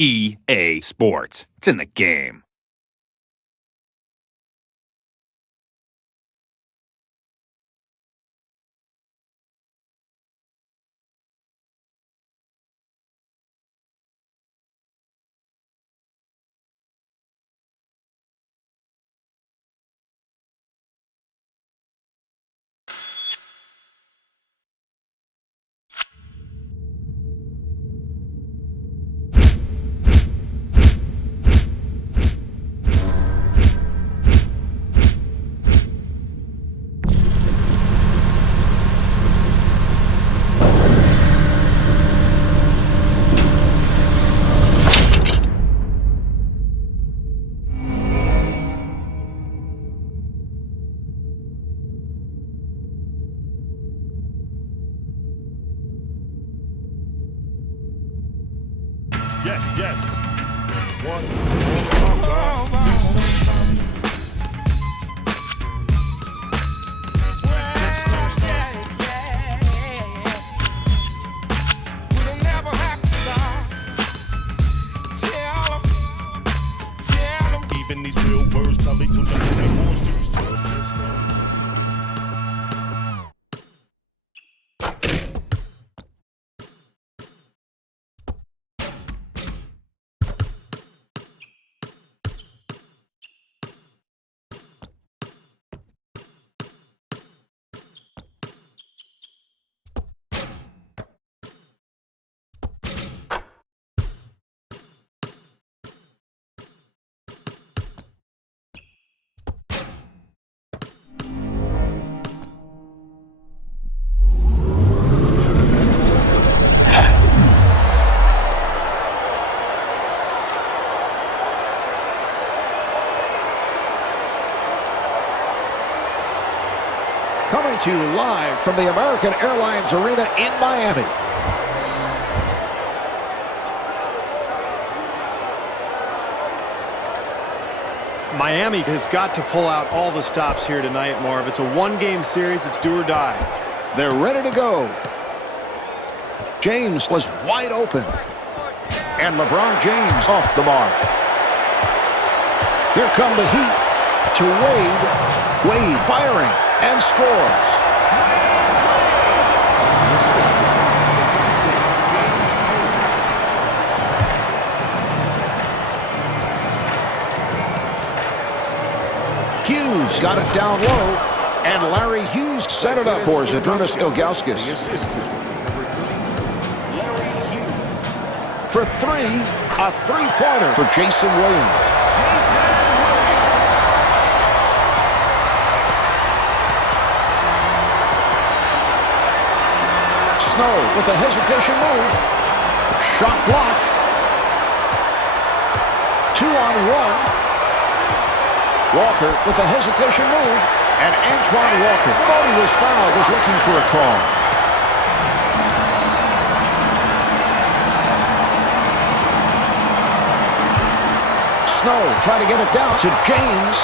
EA Sports. It's in the game. Yes, yes. One. Even these real words tell me to let their voice use. Coming to you live from the American Airlines Arena in Miami. Miami has got to pull out all the stops here tonight, Marv. It's a one-game series. It's do or die. They're ready to go. James was wide open. And LeBron James off the mark. Here come the Heat to Wade. Wade firing and scores. Hughes got it down low, and Larry Hughes set it up for Zydrunas Ilgauskas. For three, a three-pointer for Jason Williams. Snow with the hesitation move. Shot blocked. 2-on-1. Walker with the hesitation move. And Antoine Walker thought he was fouled, was looking for a call. Snow trying to get it down to James.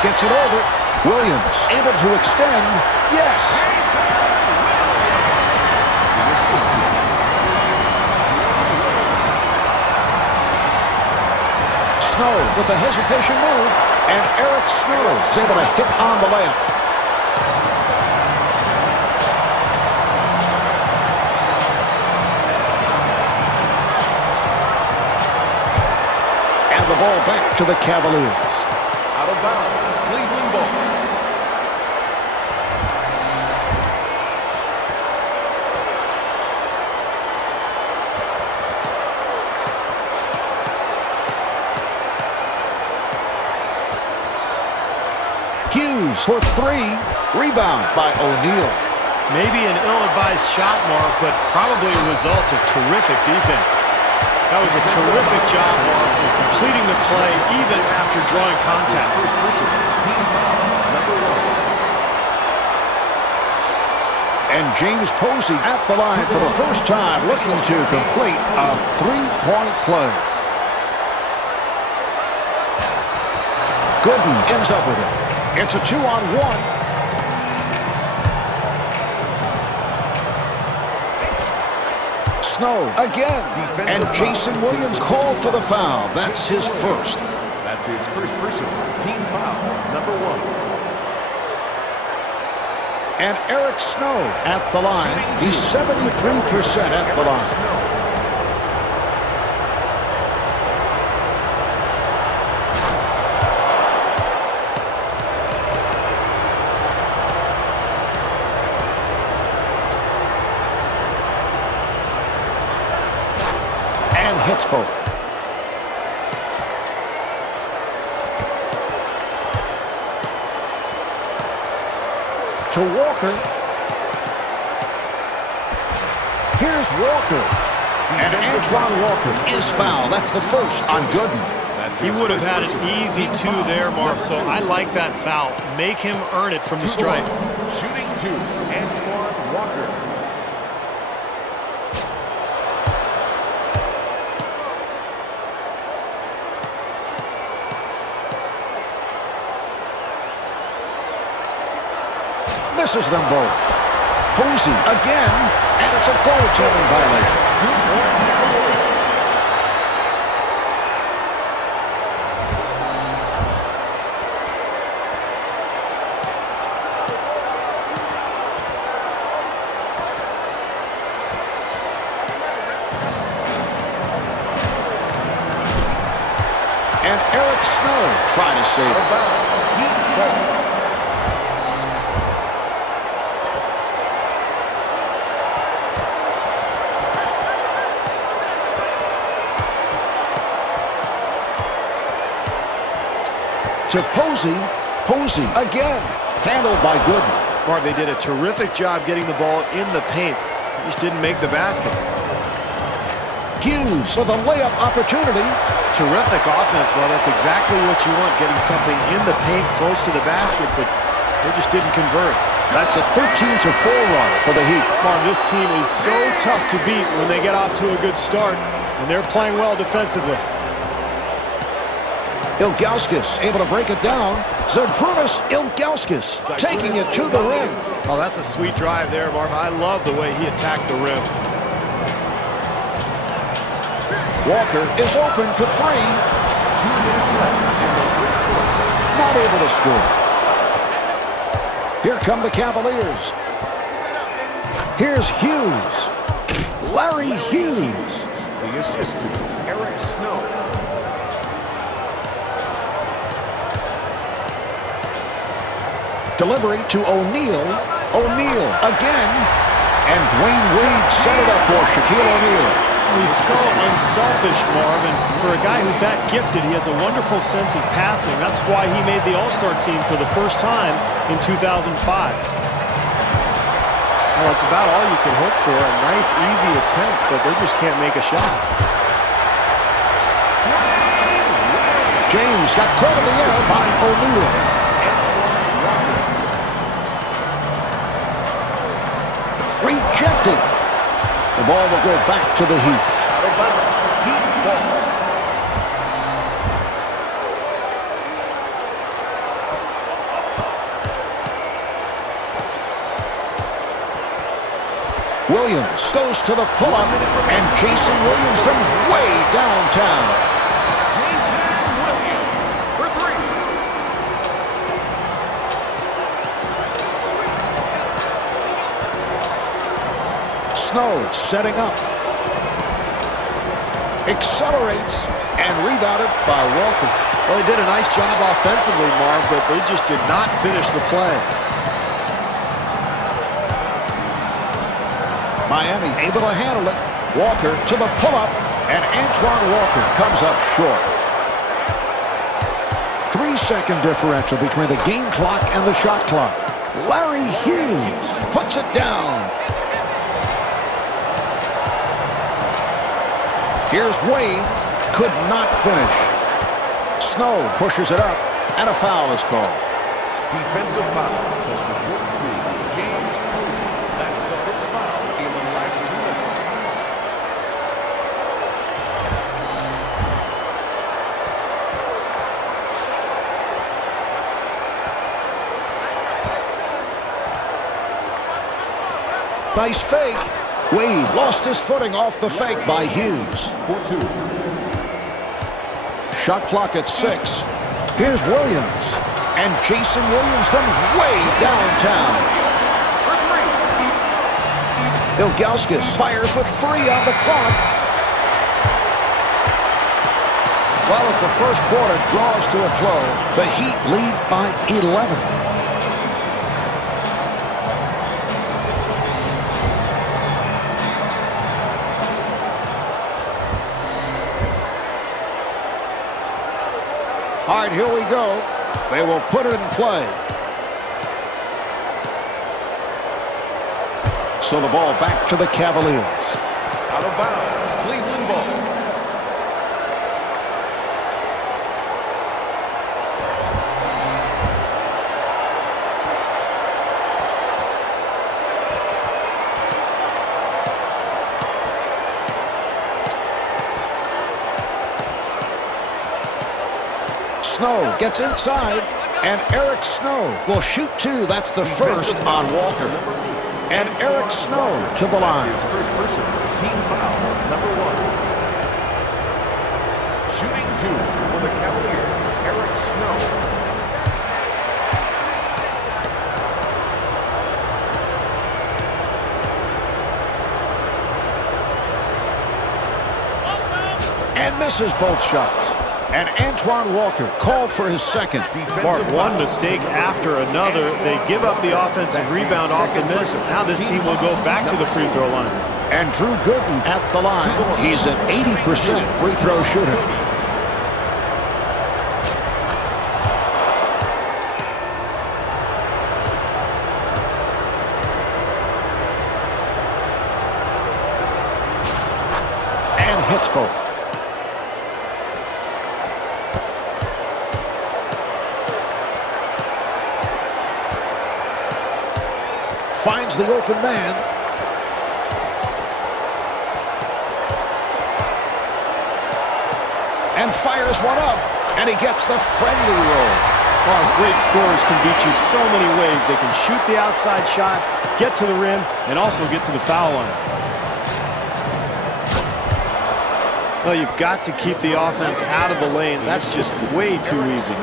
Gets it over. Williams able to extend. Yes. Snow with the hesitation move, and Eric Snow is able to hit on the layup. And the ball back to the Cavaliers. Out of bounds, Cleveland ball. Hughes for three. Rebound by O'Neal. Maybe an ill-advised shot, Marv, but probably a result of terrific defense. That was a terrific job, Marv, of completing the play even after drawing contact. And James Posey at the line for the first time, looking to complete a three-point play. Gooden ends up with it. It's a 2-on-1. Snow again. And Jason Williams called for the foul. That's his first. That's his first personal team foul, number 1. And Eric Snow at the line. He's 73% at the line. Hits both. To Walker. Here's Walker. And Antoine Walker is fouled. That's the first on Gooden. He would have had an easy 2 there, Marv, so I like that foul. Make him earn it from the stripe. Shooting 2, Antoine Walker. Misses them both. Posey again, and it's a goaltending violation. 2 points away. And Eric Snow trying to save it. To Posey. Posey again. Handled by Gooden. Marv, they did a terrific job getting the ball in the paint. They just didn't make the basket. Hughes with a layup opportunity. Terrific offense. Well, that's exactly what you want, getting something in the paint close to the basket, but they just didn't convert. That's a 13-4 run for the Heat. Marv, this team is so tough to beat when they get off to a good start, and they're playing well defensively. Ilgauskas able to break it down. Zydrunas Ilgauskas taking it to the rim. Oh, that's a sweet drive there, Marv. I love the way he attacked the rim. Walker is open for 3. 2 minutes left in the first quarter. Not able to score. Here come the Cavaliers. Here's Hughes. Larry Hughes. The assist to Eric Snow. Delivery to O'Neal. O'Neal again. And Dwayne Wade set it up for Shaquille O'Neal. He's so unselfish, Marv, and for a guy who's that gifted, he has a wonderful sense of passing. That's why he made the All-Star team for the first time in 2005. Well, it's about all you can hope for. A nice, easy attempt, but they just can't make a shot. James got caught in the air by O'Neal. Rejected. The ball will go back to the Heat. Williams goes to the pull-up, and Jason Williams comes way downtown. Jason Williams for 3. Snow setting up. Accelerates and rebounded by Walker. Well, they did a nice job offensively, Marv, but they just did not finish the play. Miami able to handle it. Walker to the pull-up, and Antoine Walker comes up short. 3-second differential between the game clock and the shot clock. Larry Hughes puts it down. Here's Wade. Could not finish. Snow pushes it up, and a foul is called. Defensive foul, number 14, James Posey. That's the first foul in the last 2 minutes. Nice fake. Wade lost his footing off the fake by Hughes. 4-2. Shot clock at 6. Here's Williams. And Jason Williams from way downtown. For 3. Ilgauskas fires with 3 on the clock. Well, as the first quarter draws to a close, the Heat lead by 11. All right, here we go. They will put it in play. So the ball back to the Cavaliers. Out of bounds. Cleveland ball. Snow gets inside, and Eric Snow will shoot 2. That's the first on Walker. And Eric Snow to the line. His first person, team foul, number 1. Shooting 2 for the Cavaliers, Eric Snow. And misses both shots. And Antoine Walker called for his second. Mark, one mistake after another. They give up the offensive rebound off the miss. And now this team will go back to the free throw line. And Drew Gooden at the line. He's an 80% free throw shooter. And hits both. Finds the open man. And fires one up. And he gets the friendly roll. Oh, great scorers can beat you so many ways. They can shoot the outside shot, get to the rim, and also get to the foul line. Well, you've got to keep the offense out of the lane. That's just way too easy.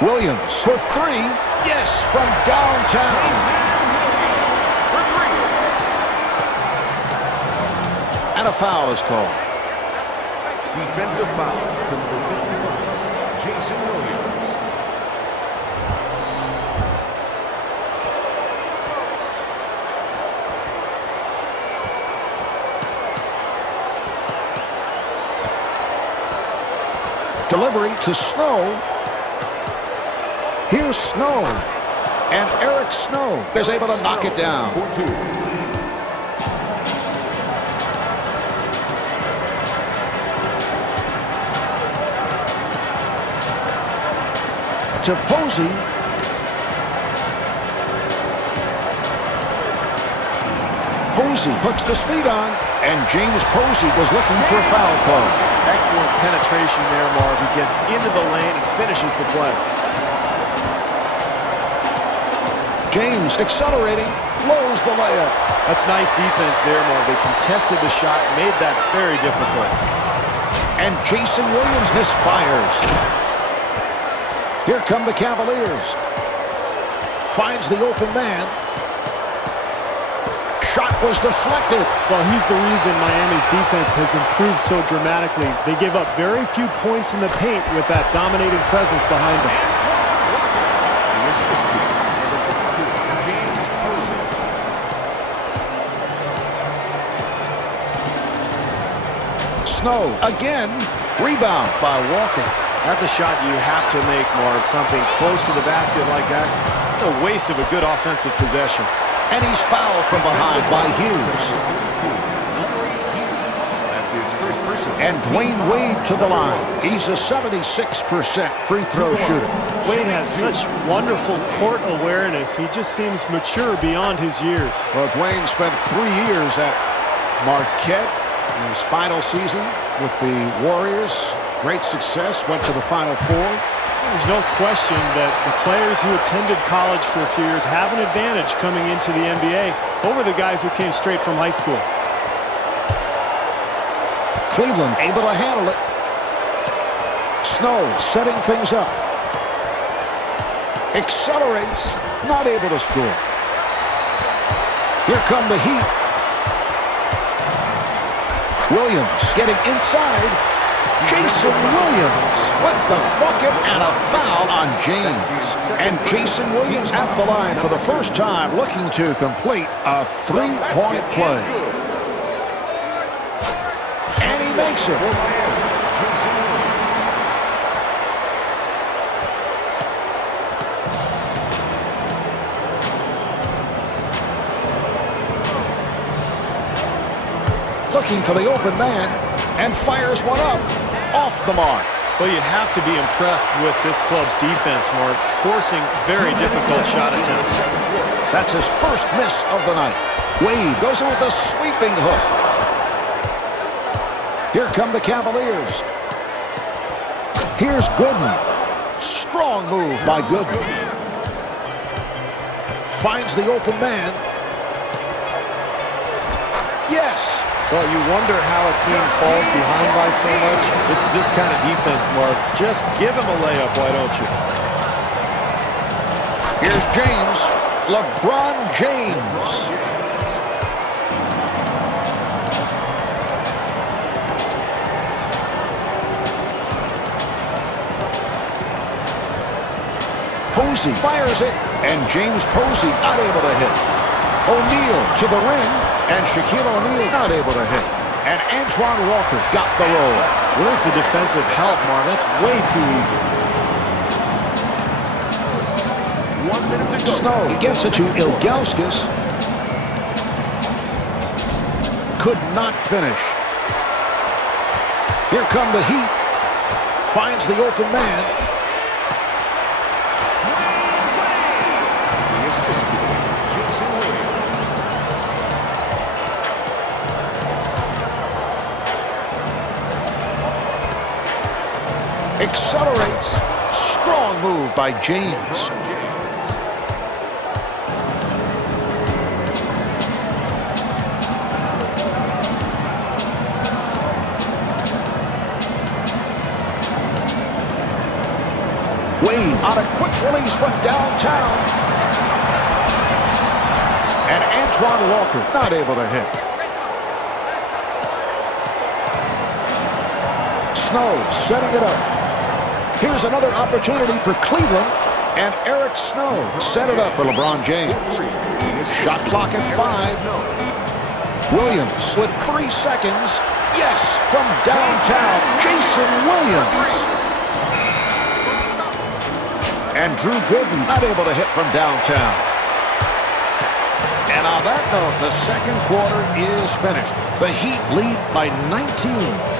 Williams for 3. Yes, from downtown. For 3. And a foul is called. Defensive foul to number 55, Jason Williams. Delivery to Snow. Here's Snow. And Eric Snow is able to knock it down. 4-2. To Posey. Posey puts the speed on. And James Posey was looking for a foul call. Excellent penetration there, Marv. He gets into the lane and finishes the play. James accelerating, blows the layup. That's nice defense there, Marv. They contested the shot, made that very difficult. And Jason Williams misfires. Here come the Cavaliers. Finds the open man. Shot was deflected. Well, he's the reason Miami's defense has improved so dramatically. They give up very few points in the paint with that dominating presence behind them. The assist to number 42, James Posey. Snow again. Rebound by Walker. That's a shot you have to make, Marv. Something close to the basket like that. It's a waste of a good offensive possession. And he's fouled from behind by Hughes. That's his first person. And Dwayne Wade to the line. He's a 76% free throw shooter. Wade has such wonderful court awareness. He just seems mature beyond his years. Well, Dwayne spent 3 years at Marquette in his final season with the Warriors. Great success, went to the Final Four. There's no question that the players who attended college for a few years have an advantage coming into the NBA over the guys who came straight from high school. Cleveland able to handle it. Snow setting things up. Accelerates, not able to score. Here come the Heat. Williams getting inside. Jason Williams with the bucket and a foul on James. And Jason Williams at the line for the first time, looking to complete a three-point play. And he makes it. Looking for the open man and fires one up. Off the mark. Well, you have to be impressed with this club's defense, Mark, forcing very difficult shot attempts. That's his first miss of the night. Wade goes in with a sweeping hook. Here come the Cavaliers. Here's Gooden. Strong move by Gooden. Finds the open man. Yes. Well, you wonder how a team falls behind by so much. It's this kind of defense, Mark. Just give him a layup, why don't you? Here's James. LeBron James. Posey fires it, and James Posey not able to hit. O'Neal to the ring, and Shaquille O'Neal not able to hit. And Antoine Walker got the roll. Where's the defensive help, Mark? That's way too easy. 1 minute to go. Snow gets it to Ilgauskas. Could not finish. Here come the Heat. Finds the open man. The assist to Jason Williams. Accelerates. Strong move by James. Wade on a quick release from downtown. And Antoine Walker not able to hit. Snow setting it up. Here's another opportunity for Cleveland. And Eric Snow set it up for LeBron James. Shot clock at 5. Williams with 3 seconds. Yes, from downtown, Jason Williams. And Drew Gooden not able to hit from downtown. And on that note, the second quarter is finished. The Heat lead by 19.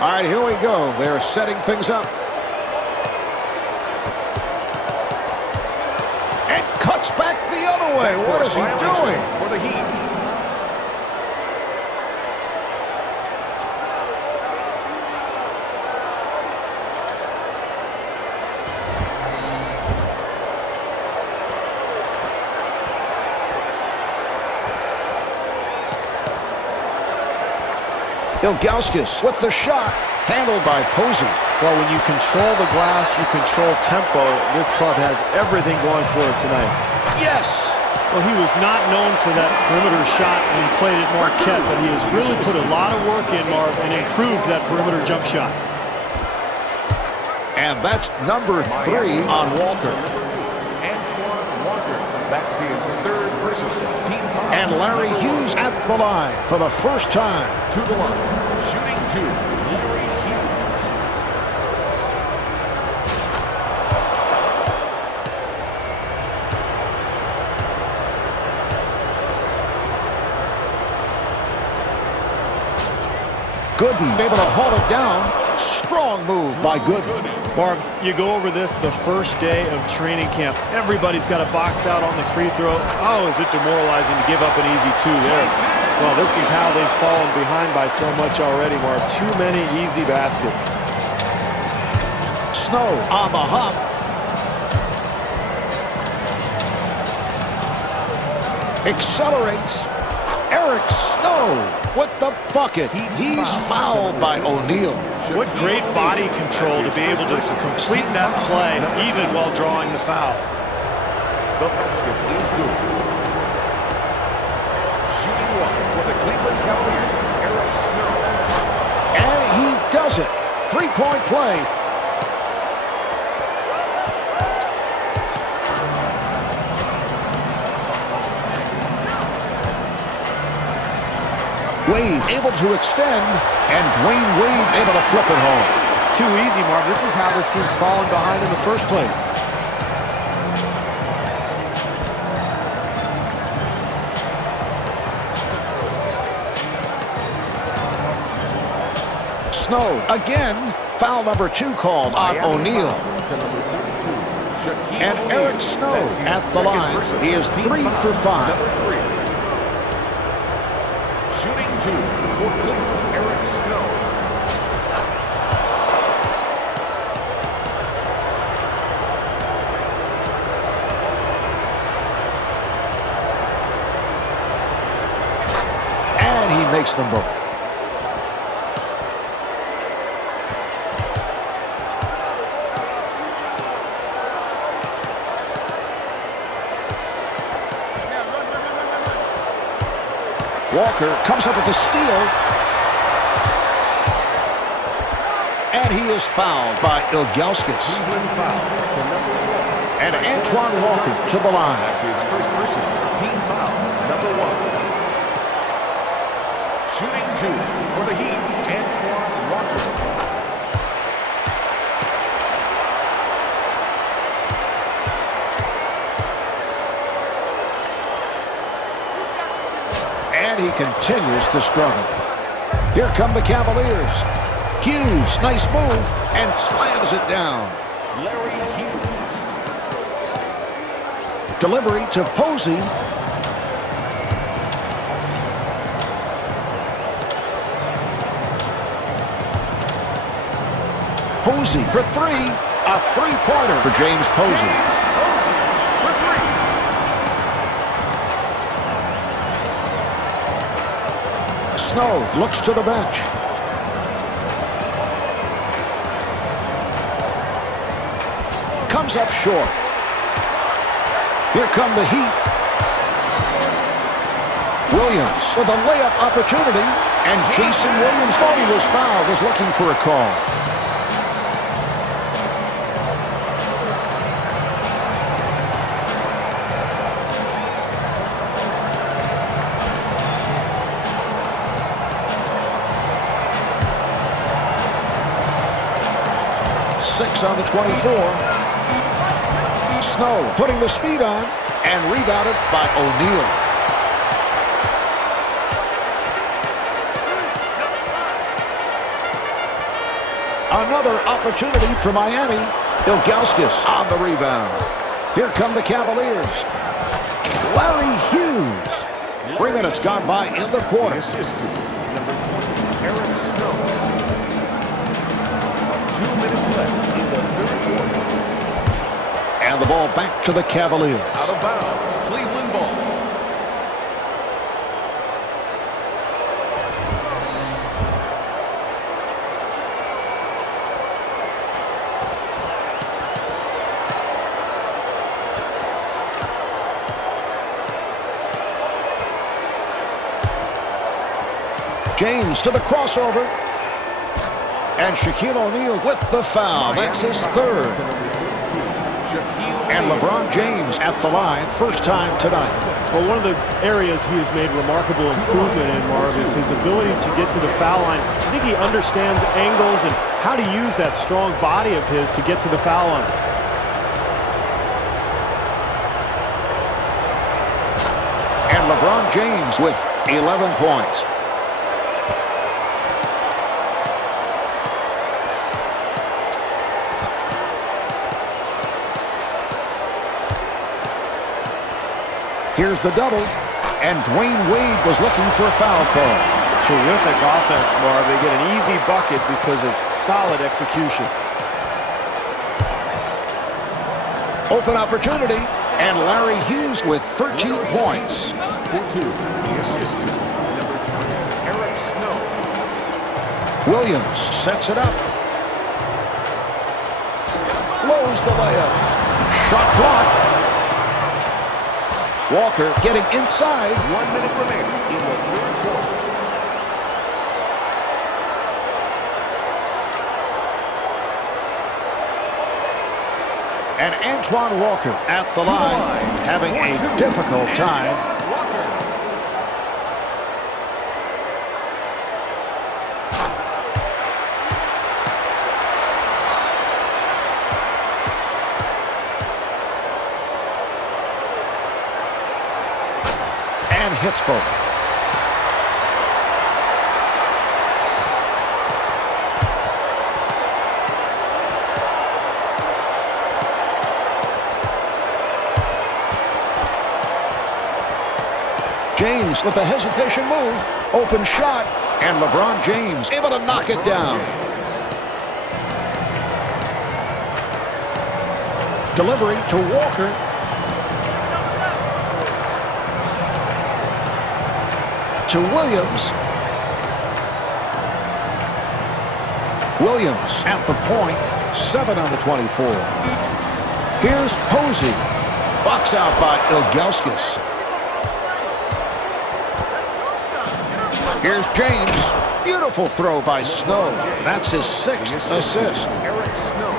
All right, here we go. They're setting things up. And cuts back the other way. What is he doing? For the Heat. Ilgauskas with the shot, handled by Posey. Well, when you control the glass, you control tempo. This club has everything going for it tonight. Yes! Well, he was not known for that perimeter shot when he played at Marquette, but he has really put a lot of work in, Marv, and improved that perimeter jump shot. And that's number 3 on Walker. Antoine Walker. That's his third personal team foul. And Larry Hughes at the line for the first time. To the line. Shooting 2. Larry Hughes. Gooden able to haul it down. Strong move by Gooden. Marv, you go over this the first day of training camp. Everybody's got a box out on the free throw. Oh, is it demoralizing to give up an easy two there? Well, this is how they've fallen behind by so much already, Marv. Too many easy baskets. Snow on the hop. Accelerates. Eric Snow with the bucket. He's fouled by O'Neal. What great body control to be able to complete that play even while drawing the foul. The basket is good. Shooting one for the Cleveland Cavaliers, Eric Snow. And he does it. Three-point play. Wade able to extend, and Dwayne Wade able to flip it home. Too easy, Marv. This is how this team's fallen behind in the first place. Snow again. Foul number 2 called on O'Neal. And Eric Snow at the line. He is 3 for 5. Shooting 2 for Cleveland, Eric Snow. And he makes them both. Walker comes up with the steal. And he is fouled by Ilgauskas. Cleveland foul to number 1. And Antoine Walker to the line. That's his first personal team foul, number 1. Shooting 2 for the Heat, Antoine Walker. And he continues to struggle. Here come the Cavaliers. Hughes, nice move, and slams it down. Larry Hughes. Delivery to Posey. Posey for 3. A three-pointer for James Posey. Posey for 3. Snow looks to the bench. Comes up short. Here come the Heat. Williams with a layup opportunity. And Jason Williams thought he was fouled, was looking for a call. Six on the 24. Snow putting the speed on and rebounded by O'Neal. Another opportunity for Miami. Ilgauskas on the rebound. Here come the Cavaliers. Larry Hughes. 3 minutes gone by in the quarter. Assist to number 20, Eric Snow. 2 minutes left in the third quarter. And the ball back to the Cavaliers. Out of bounds, Cleveland ball. James to the crossover. And Shaquille O'Neal with the foul. That's his third. And LeBron James at the line, first time tonight. Well, one of the areas he has made remarkable improvement in, Marv, is his ability to get to the foul line. I think he understands angles and how to use that strong body of his to get to the foul line. And LeBron James with 11 points. Here's the double, and Dwayne Wade was looking for a foul call. Terrific offense, Marv. They get an easy bucket because of solid execution. Open opportunity, and Larry Hughes with 13 points. For two, the assist to number 20, Eric Snow. Williams sets it up. Blows the layup. Shot blocked. Walker getting inside. 1 minute remaining in the third quarter. And Antoine Walker at the line, having a difficult time. Walker. And hits both. James with the hesitation move. Open shot. And LeBron James able to knock it down. Delivery to Walker. To Williams. Williams at the point. 7 on the 24. Here's Posey. Box out by Ilgauskas. Here's James. Beautiful throw by Snow. That's his 6th assist. Eric Snow.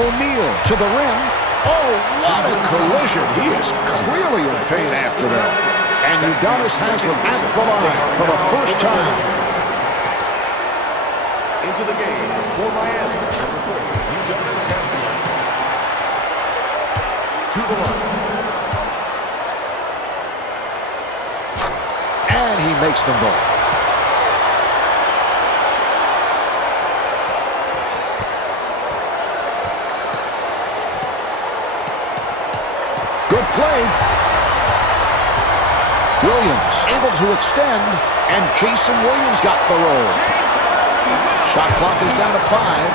O'Neal to the rim. Oh, what a collision. He is clearly in pain after that. And Udonis Haslem at the line for the first time. Into the game for Miami, number 40, Udonis Haslem. To the line. And he makes them both. Good play. Williams able to extend, and Jason Williams got the roll. Shot clock is down to 5.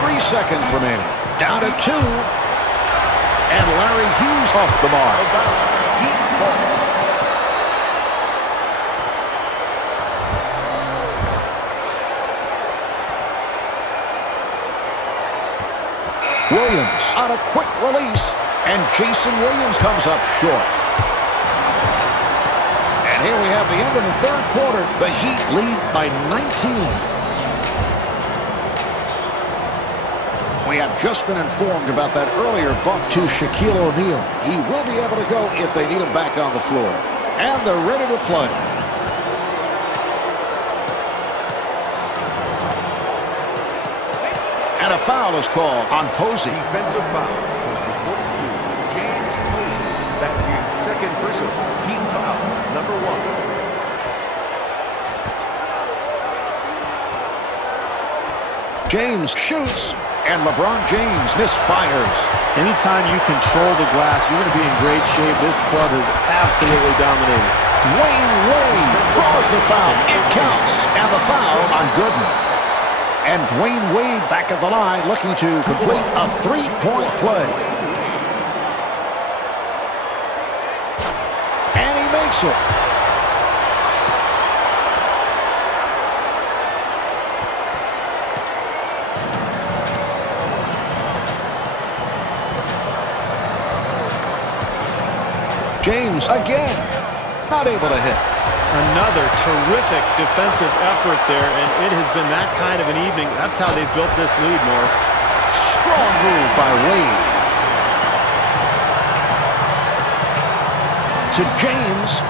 3 seconds remaining. Down to 2. And Larry Hughes off the mark. Williams on a quick release, and Jason Williams comes up short. And here we have the end of the third quarter. The Heat lead by 19. We have just been informed about that earlier bump to Shaquille O'Neal. He will be able to go if they need him back on the floor. And they're ready to play. And a foul is called on Posey. Defensive foul to number 42, James Posey. That's his second personal team foul, number 1. James shoots, and LeBron James misfires. Anytime you control the glass, you're going to be in great shape. This club is absolutely dominated. Dwayne Wade draws the foul. It counts, and the foul on Gooden. And Dwayne Wade back at the line looking to complete a 3-point play. And he makes it. James again, not able to hit. Another terrific defensive effort there, and it has been that kind of an evening. That's how they've built this lead, Mark. Strong move by Wade. To James.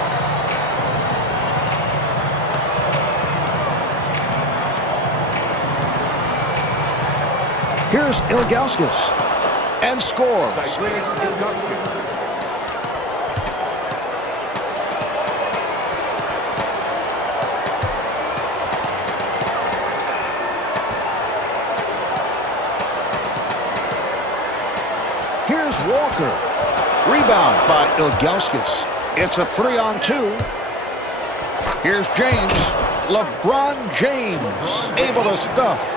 Here's Ilgauskas. And scores. Cyrus Ilgauskas. Walker. Rebound by Ilgauskas. It's a 3-on-2. Here's James. LeBron James able to stuff.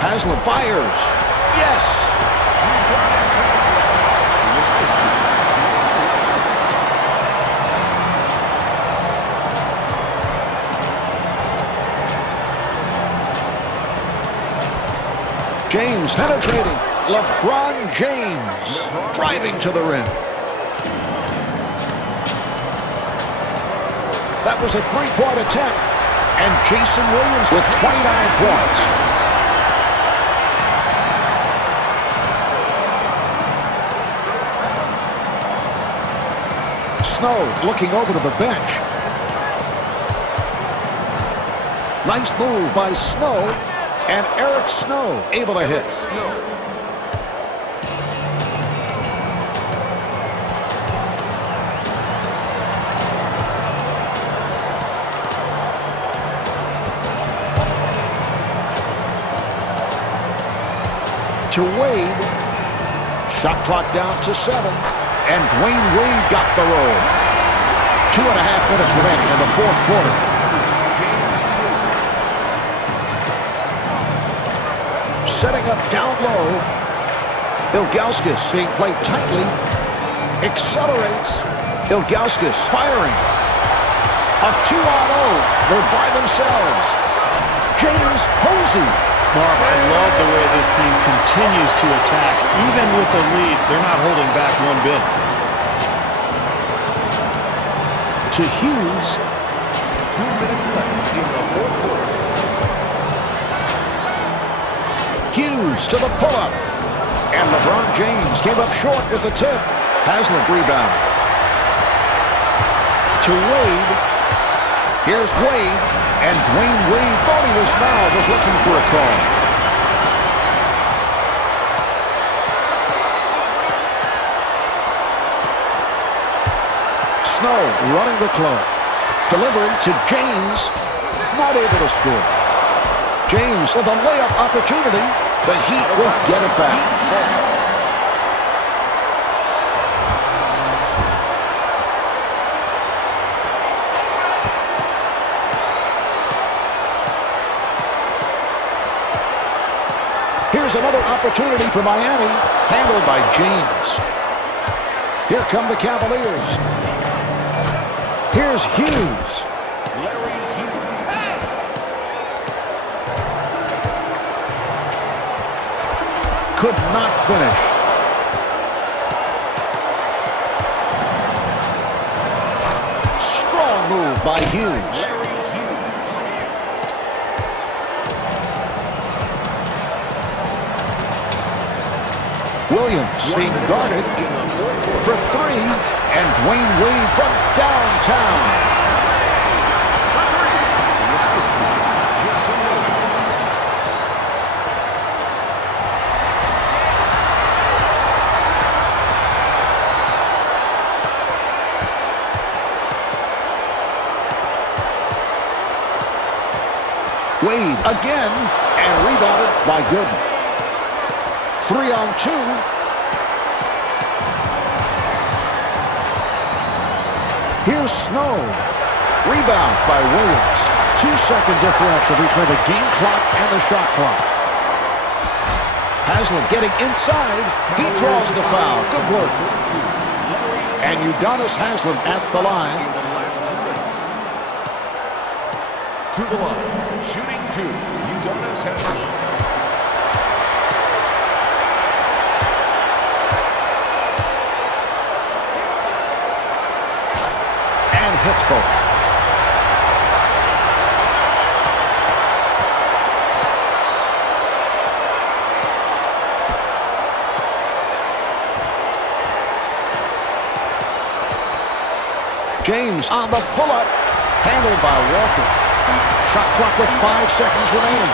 Haslem fires. Yes. James penetrating. LeBron James driving to the rim. That was a three-point attempt. And Jason Williams with 29 points. Snow looking over to the bench. Nice move by Snow. And Eric Snow able to hit. To Wade. Shot clock down to 7. And Dwayne Wade got the roll. 2.5 minutes remaining in the fourth quarter. Setting up down low. Ilgauskas being played tightly. Accelerates. Ilgauskas firing. A 2-on-0. They're by themselves. James Posey. Marv, I love the way this team continues to attack. Even with a lead, they're not holding back one bit. To Hughes. 2 minutes left in the fourth quarter. Hughes to the pull-up. And LeBron James came up short with the tip. Haslem rebounds. To Wade. Here's Wade. And Dwayne Wade thought he was fouled, was looking for a call. Snow running the clock. Delivery to James. Not able to score. James with a layup opportunity. The Heat will get it back. Here's another opportunity for Miami, handled by James. Here come the Cavaliers. Here's Hughes. Could not finish. Strong move by Hughes. Williams being guarded for 3, and Dwayne Wade from downtown. For 3, the assistant, Jason Williams. Wade again, and rebounded by Gooden. 3-on-2. Here's Snow. Rebound by Williams. 2-second differential between the game clock and the shot clock. Haslem getting inside. He draws the foul. Good work. And Udonis Haslem at the line. In the last 2 minutes. To the line. Shooting 2. Udonis Haslem. Hits both. James on the pull-up, handled by Walker. Shot clock with 5 seconds remaining.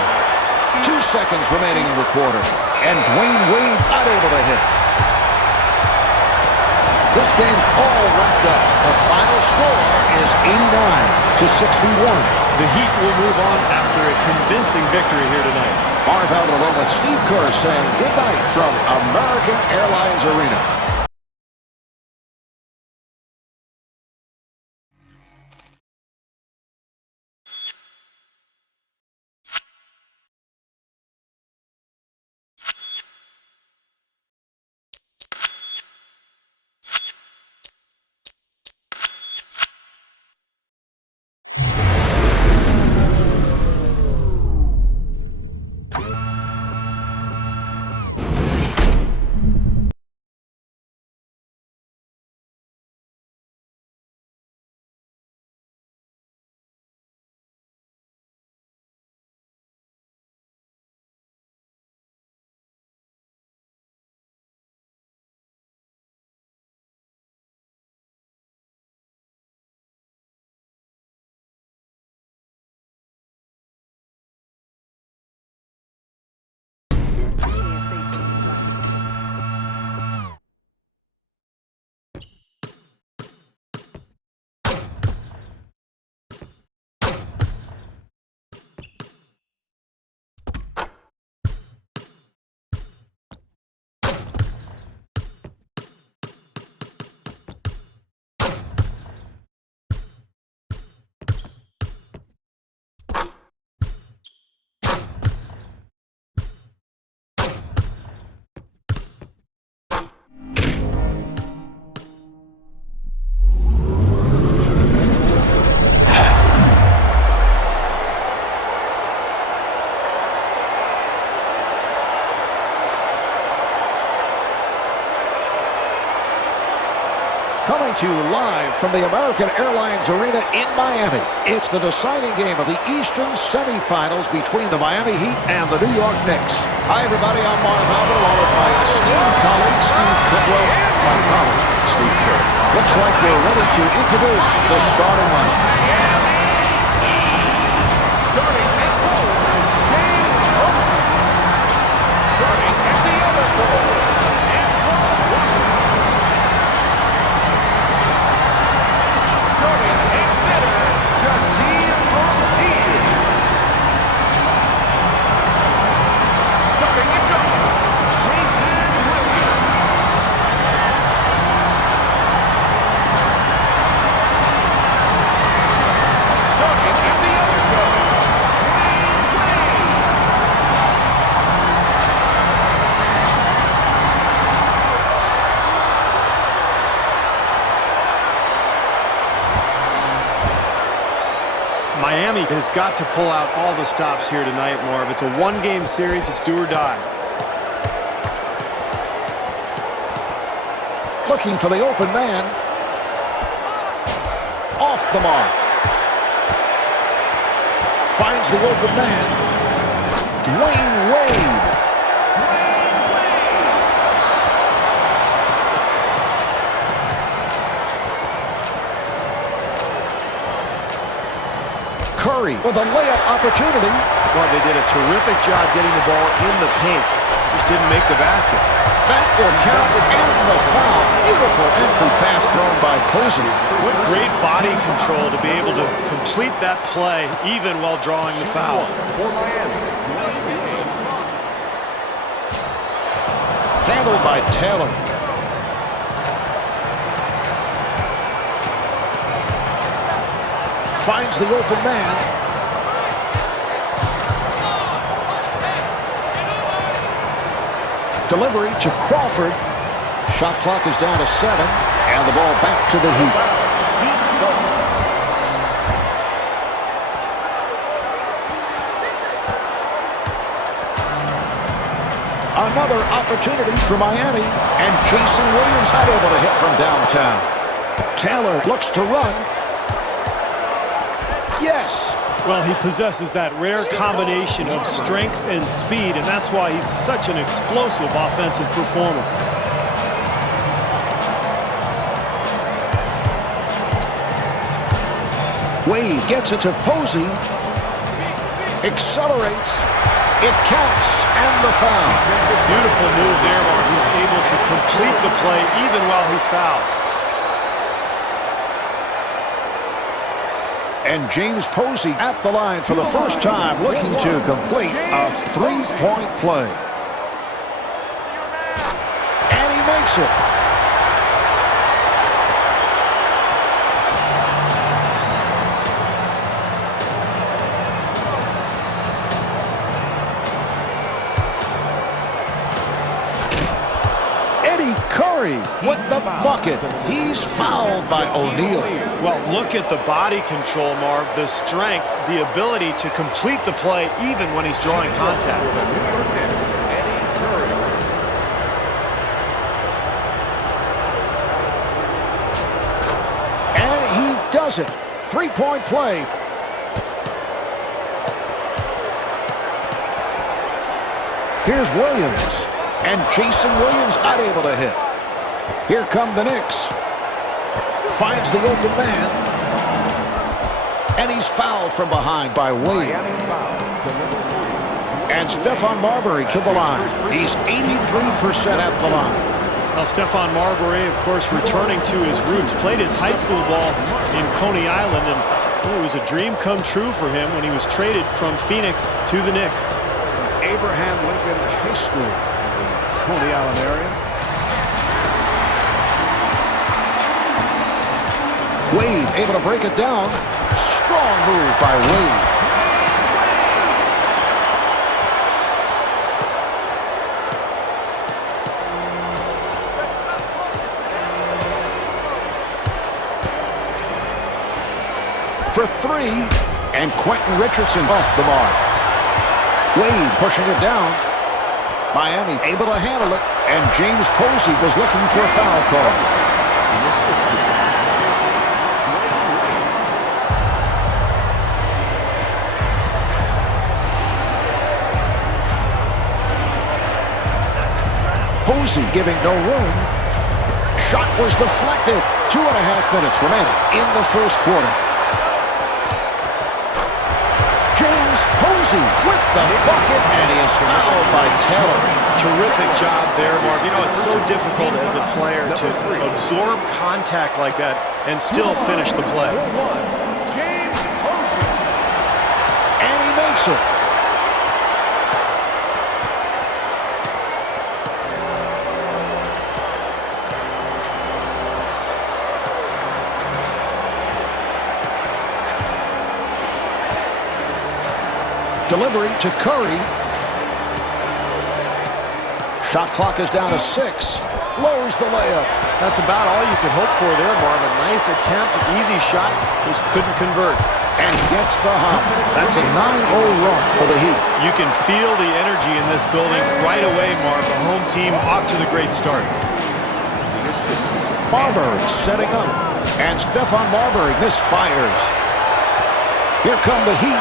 2 seconds remaining in the quarter. And Dwayne Wade not able to hit. This game's all wrapped up. The final score is 89-61. The Heat will move on after a convincing victory here tonight. Marv Albert along with Steve Kerr saying good night from American Airlines Arena. Coming to you live from the American Airlines Arena in Miami. It's the deciding game of the Eastern semifinals between the Miami Heat and the New York Knicks. Hi, everybody. I'm Marv Albert, along with my esteemed colleague, Steve Kidwell, and my colleague, Steve Kerr. Looks like we're ready to introduce the starting lineup. Starting at forward, James Posey. Starting at the other forward, starting at center, Shaquille O'Neal. Starting at guard, Jason Williams. Starting at the other guard, Dwayne Wade. Miami has got to pull out all the stops here tonight, Marv. It's a one-game series. It's do or die. Looking for the open man. Off the mark. Finds the open man. Dwayne Wade. Curry with a layup opportunity. Well, they did a terrific job getting the ball in the paint. Just didn't make the basket. That will count and the foul. Beautiful entry pass thrown by Posey. What great body control to be able to complete that play even while drawing the foul. For Miami, Dwayne Wade. Handled by Taylor. Finds the open man. Delivery to Crawford. Shot clock is down to 7. And the ball back to the Heat. Another opportunity for Miami. And Jason Williams not able to hit from downtown. Taylor looks to run. Yes. Well, he possesses that rare combination of strength and speed, and that's why he's such an explosive offensive performer. Wade gets it to Posey. Accelerates. It counts, and the foul. It's a beautiful move there where he's able to complete the play even while he's fouled. And James Posey at the line for the first time, looking to complete a three-point play. And he makes it. Curry with the bucket. He's fouled by O'Neal. Well, look at the body control, Marv, the strength, the ability to complete the play even when he's drawing contact. For the New York Knicks, Curry. And he does it. Three-point play. Here's Williams. And Jason Williams not able to hit. Here come the Knicks. Finds the open man. And he's fouled from behind by Wade. And Stephon Marbury to the line. He's 83% at the line. Now, Stephon Marbury, of course, returning to his roots. Played his high school ball in Coney Island. And it was a dream come true for him when he was traded from Phoenix to the Knicks. Abraham Lincoln High School in the Coney Island area. Wade able to break it down. Strong move by Wade. For three, and Quentin Richardson off the mark. Wade pushing it down. Miami able to handle it, and James Posey was looking for a foul call. Posey giving no room. Shot was deflected. 2.5 minutes remaining in the first quarter. James Posey with the bucket, and he is fouled by Taylor. Terrific job there, Marv. You know, it's so difficult as a player to absorb contact like that and still finish the play. James Posey. And he makes it. Delivery to Curry. Shot clock is down to 6. Blows the layup. That's about all you could hope for there, Marvin. Nice attempt, easy shot, just couldn't convert. And gets the hop. That's a 9-0 run for the Heat. You can feel the energy in this building right away, Marv. The home team off to the great start. Marbury setting up. And Stephon Marbury misfires. Here come the Heat.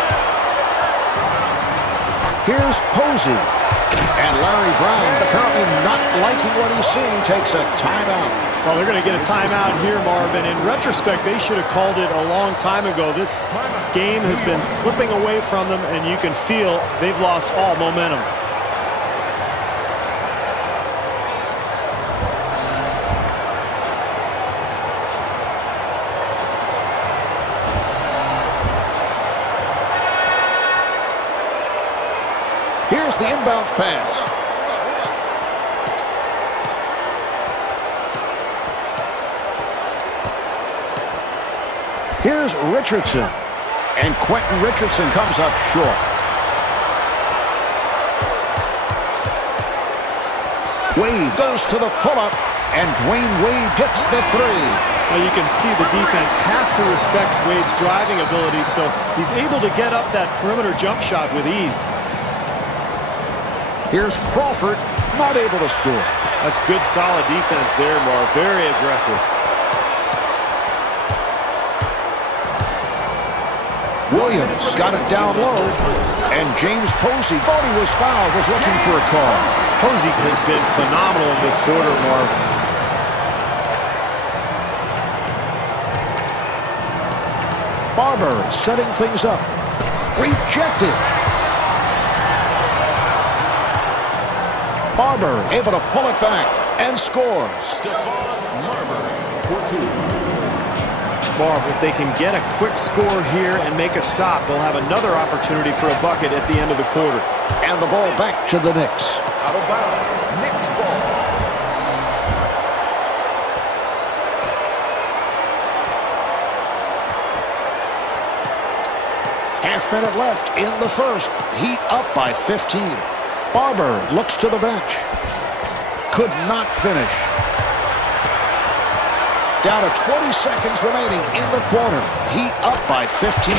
Here's Posey. And Larry Brown, apparently not liking what he's seeing, takes a timeout. Well, they're going to get a timeout here, Marvin. In retrospect, they should have called it a long time ago. This game has been slipping away from them, and you can feel they've lost all momentum. Here's the inbounds pass. Here's Richardson. And Quentin Richardson comes up short. Wade goes to the pull-up, and Dwayne Wade hits the three. Well, you can see the defense has to respect Wade's driving ability, so he's able to get up that perimeter jump shot with ease. Here's Crawford, not able to score. That's good, solid defense there, Marv. Very aggressive. Williams got it down low, and James Posey thought he was fouled, was looking for a call. Posey has been phenomenal in this quarter, Marv. Barber setting things up. Rejected. Barber able to pull it back and scores. Stephon Marbury for 2. Marv, if they can get a quick score here and make a stop, they'll have another opportunity for a bucket at the end of the quarter. And the ball back to the Knicks. Out of bounds. Knicks ball. Half-minute left in the first. Heat up by 15. Barber looks to the bench. Could not finish. Down to 20 seconds remaining in the quarter. Heat up by 15.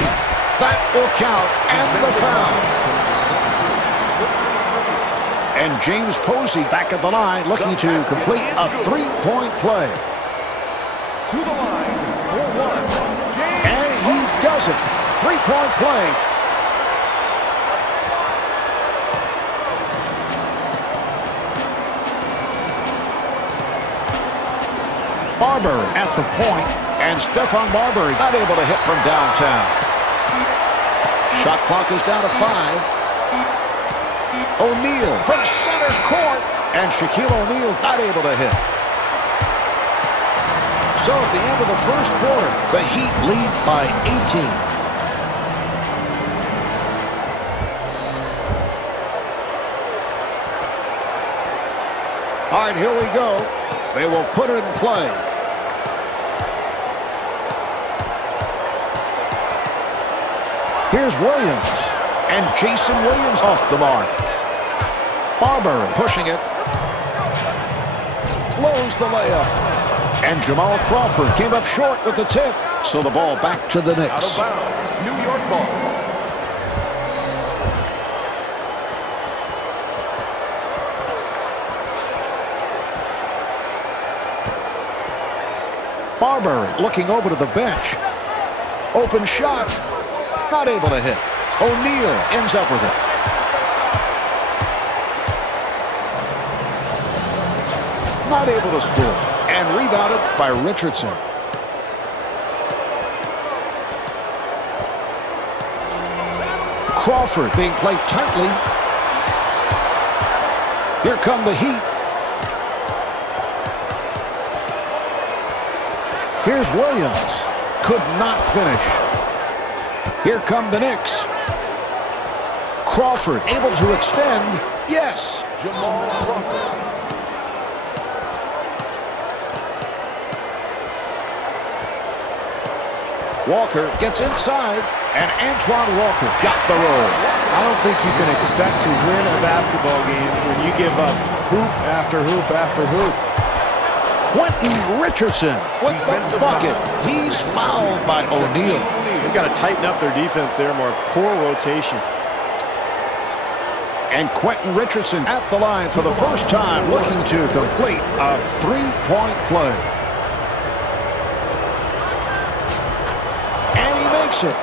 That will count, and the foul. And James Posey back at the line looking to complete a three-point play. To the line for one. James And he does it. Three-point play. Barber at the point, and Stephon Marbury not able to hit from downtown. Shot clock is down to 5. O'Neal from center court, and Shaquille O'Neal not able to hit. So at the end of the first quarter, the Heat lead by 18. All right, here we go. They will put it in play. Here's Williams. And Jason Williams off the mark. Barber pushing it. Blows the layup. And Jamal Crawford came up short with the tip. So the ball back to the out of Knicks. bounds. New York ball. Barber looking over to the bench. Open shot. Not able to hit. O'Neal ends up with it. Not able to score. And rebounded by Richardson. Crawford being played tightly. Here come the Heat. Here's Williams. Could not finish. Here come the Knicks. Crawford able to extend. Yes. Jamal Crawford. Walker gets inside, and Antoine Walker got the roll. I don't think you can expect to win a basketball game when you give up hoop after hoop after hoop. Quentin Richardson with the bucket. He's fouled by O'Neal. They've got to tighten up their defense there, more poor rotation. And Quentin Richardson at the line for the first time, looking to complete a three-point play. And he makes it.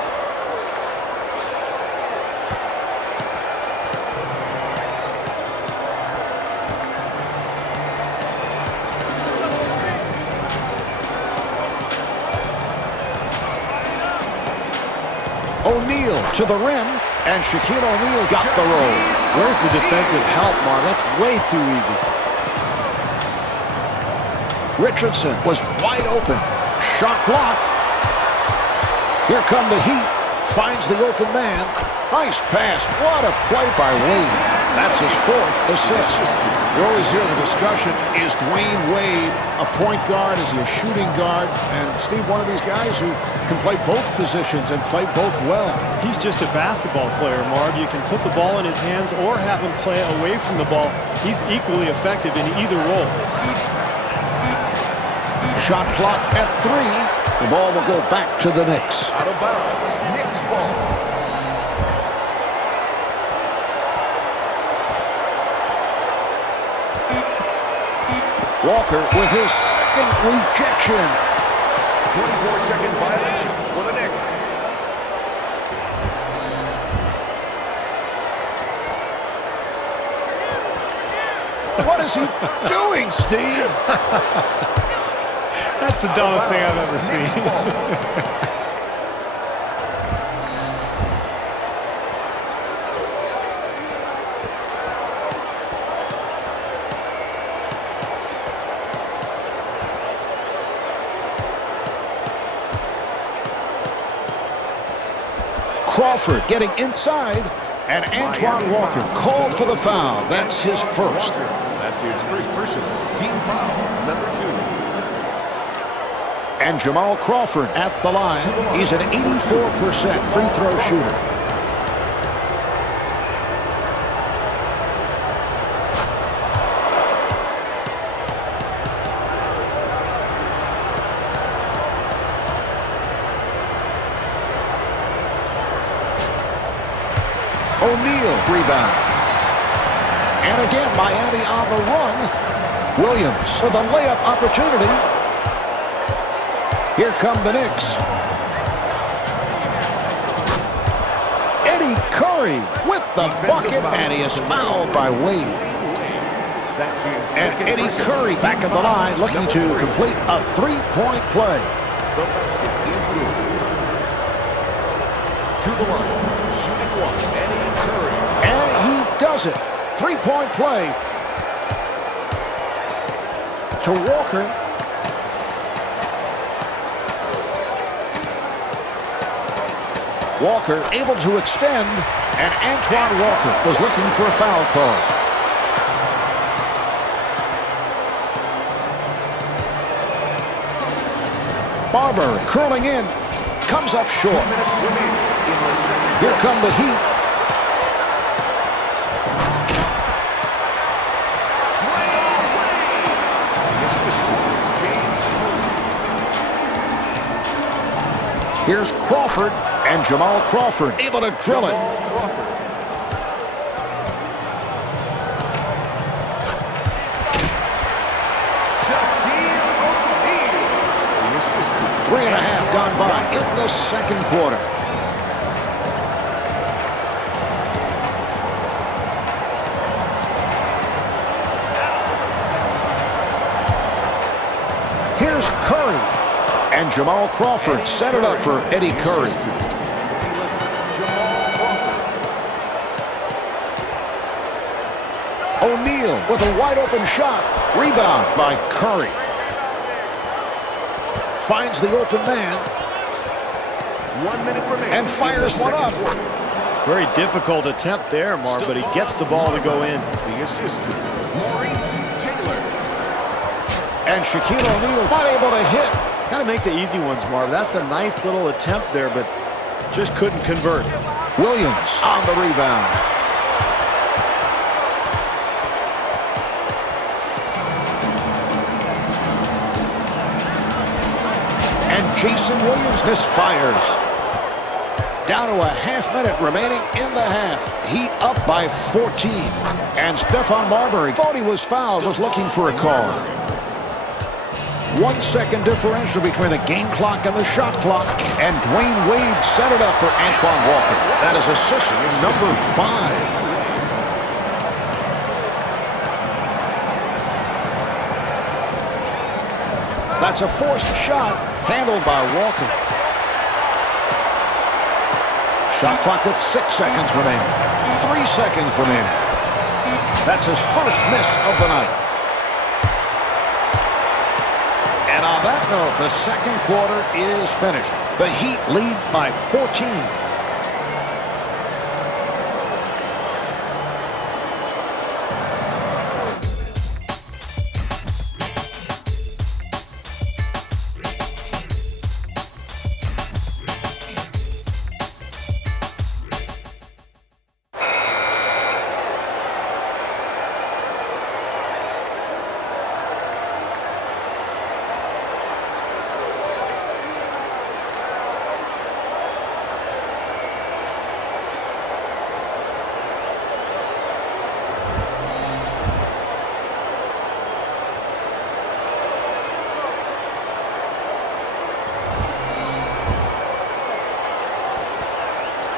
O'Neal to the rim, and Shaquille O'Neal got the roll. Where's the defensive help, Marv? That's way too easy. Richardson was wide open. Shot blocked. Here come the Heat. Finds the open man. Nice pass. What a play by Wade. That's his fourth assist. You always hear the discussion, is Dwayne Wade a point guard? Is he a shooting guard? And Steve, one of these guys who can play both positions and play both well. He's just a basketball player, Marv. You can put the ball in his hands or have him play away from the ball. He's equally effective in either role. Shot clock at 3. The ball will go back to the Knicks. Out of bounds. Knicks ball. Walker with his second rejection. 24-second violation for the Knicks. What is he doing, Steve? That's the dumbest thing I've ever seen. Crawford getting inside, and Antoine Walker called for the foul. That's his first. That's his first personal team foul, number 2. And Jamal Crawford at the line. He's an 84% free throw shooter. O'Neal rebounds. And again, Miami on the run. Williams with a layup opportunity. Here come the Knicks. Eddie Curry with the bucket, and he is fouled by Wade. That's his And Eddie Curry back at the line looking to complete a three-point play. The basket is good. To the line, shooting one, Eddie Curry. And he does it. Three-point play. To Walker. Walker able to extend, and Antoine Walker was looking for a foul call. Barber curling in, comes up short. 2 minutes remaining in the second. Here come the Heat. The assistant, James Posey. Here's Crawford, and Jamal Crawford able to drill it. Crawford. Shaquille O'Neal. The assistant. 3.5 gone by in the second quarter. Here's Curry. And Jamal Crawford set it up for Eddie Curry. O'Neal with a wide open shot. Rebound by Curry. Finds the open man. 1 minute remaining. And fires one up. Very difficult attempt there, Marv, but he gets the ball to go in. The assistant, Maurice Taylor. And Shaquille O'Neal not able to hit. Got to make the easy ones, Marv. That's a nice little attempt there, but just couldn't convert. Williams on the rebound. And Jason Williams misfires. Down to a half-minute remaining in the half. Heat up by 14. And Stephon Marbury thought he was fouled, was looking for a call. 1 second differential between the game clock and the shot clock. And Dwayne Wade set it up for Antoine Walker. That is assist number 5. That's a forced shot handled by Walker. Shot clock with 6 seconds remaining. 3 seconds remaining. That's his first miss of the night. And on that note, the second quarter is finished. The Heat lead by 14.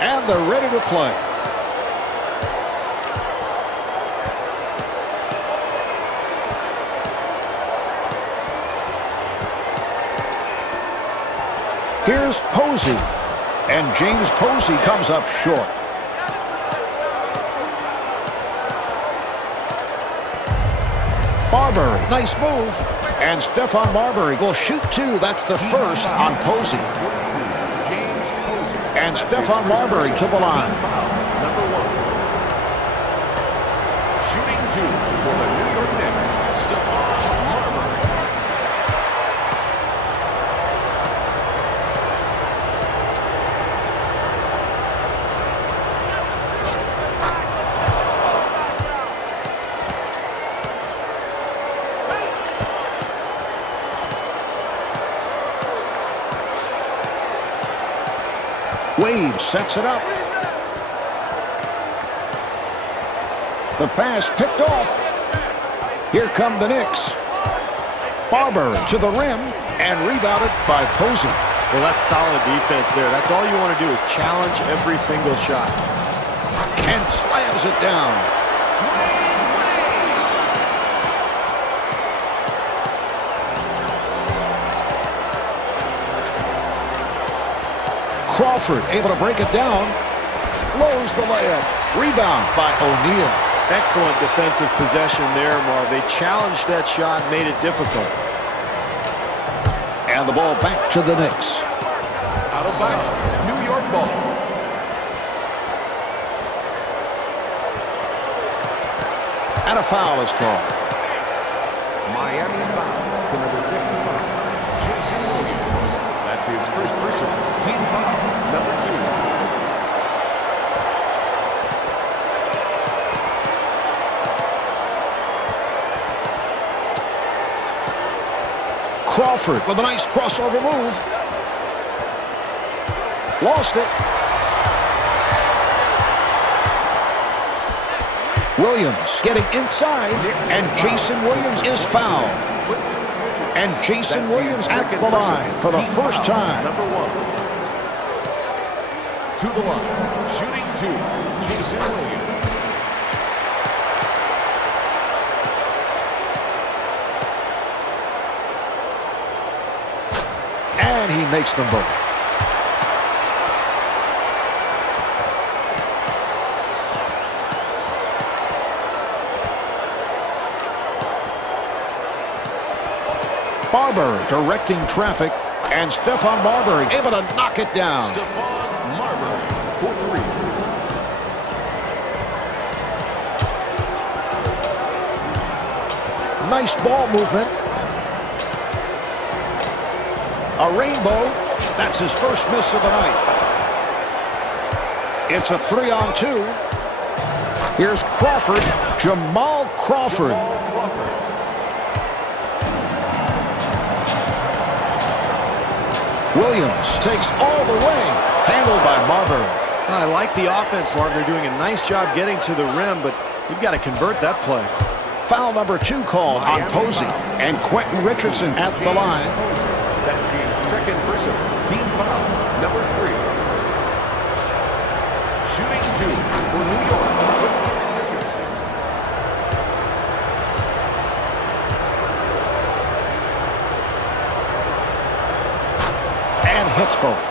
And they're ready to play. Here's Posey. And James Posey comes up short. Marbury, nice move. And Stephon Marbury will shoot 2. That's the first on Posey. James Posey. And Stephon Marbury to the line. Number 1. Shooting 2 for the New York Knicks, Stephon Marbury. Wade sets it up. The pass picked off. Here come the Knicks. Barber to the rim and rebounded by Posey. Well, that's solid defense there. That's all you want to do is challenge every single shot. And slams it down. Crawford able to break it down. Blows the layup. Rebound by O'Neal. Excellent defensive possession there, Marv. They challenged that shot, made it difficult. And the ball back to the Knicks. Out of bounds, New York ball. And a foul is called. Miami foul to number 55, Jason Williams. That's his first personal team foul, number 2. Crawford with a nice crossover move. Lost it. Williams getting inside, and Jason Williams is fouled. And Jason Williams at the line for the first time. Number 1. To the line, shooting 2, Jason Williams. And he makes them both. Marbury directing traffic, and Stephon Marbury able to knock it down. Stephon Marbury for 3. Nice ball movement. A rainbow. That's his first miss of the night. It's a 3-on-2. Here's Crawford. Jamal Crawford. Williams takes all the way. Handled by Marbury. I like the offense, Marv. They're doing a nice job getting to the rim, but you've got to convert that play. Foul number 2 called on Posey. And Quentin Richardson at the line. That's his second personal team foul, number 3. Shooting 2 for New York, Richardson. And hits both.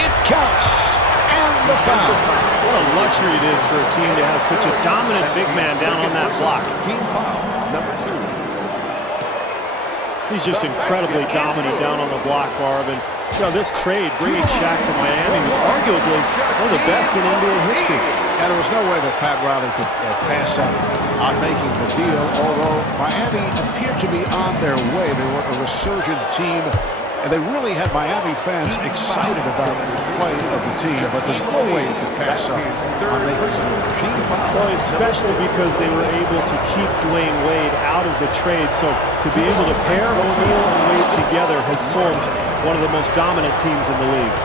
It counts. And the foul. What a luxury it is for a team to have such a dominant big man down on that block. Team foul, number 2. He's just incredibly dominant down on the block, Marvin. You know, this trade, bringing Shaq to Miami, was arguably one of the best in NBA history. And there was no way that Pat Riley could pass up on making the deal, although Miami appeared to be on their way. They were a resurgent team, and they really had Miami fans excited about the play of the team, but there's no way you could pass up on making the team. Well, especially because they were able to keep Dwayne Wade out of the trade, so to be able to pair O'Neal and Wade together has formed one of the most dominant teams in the league.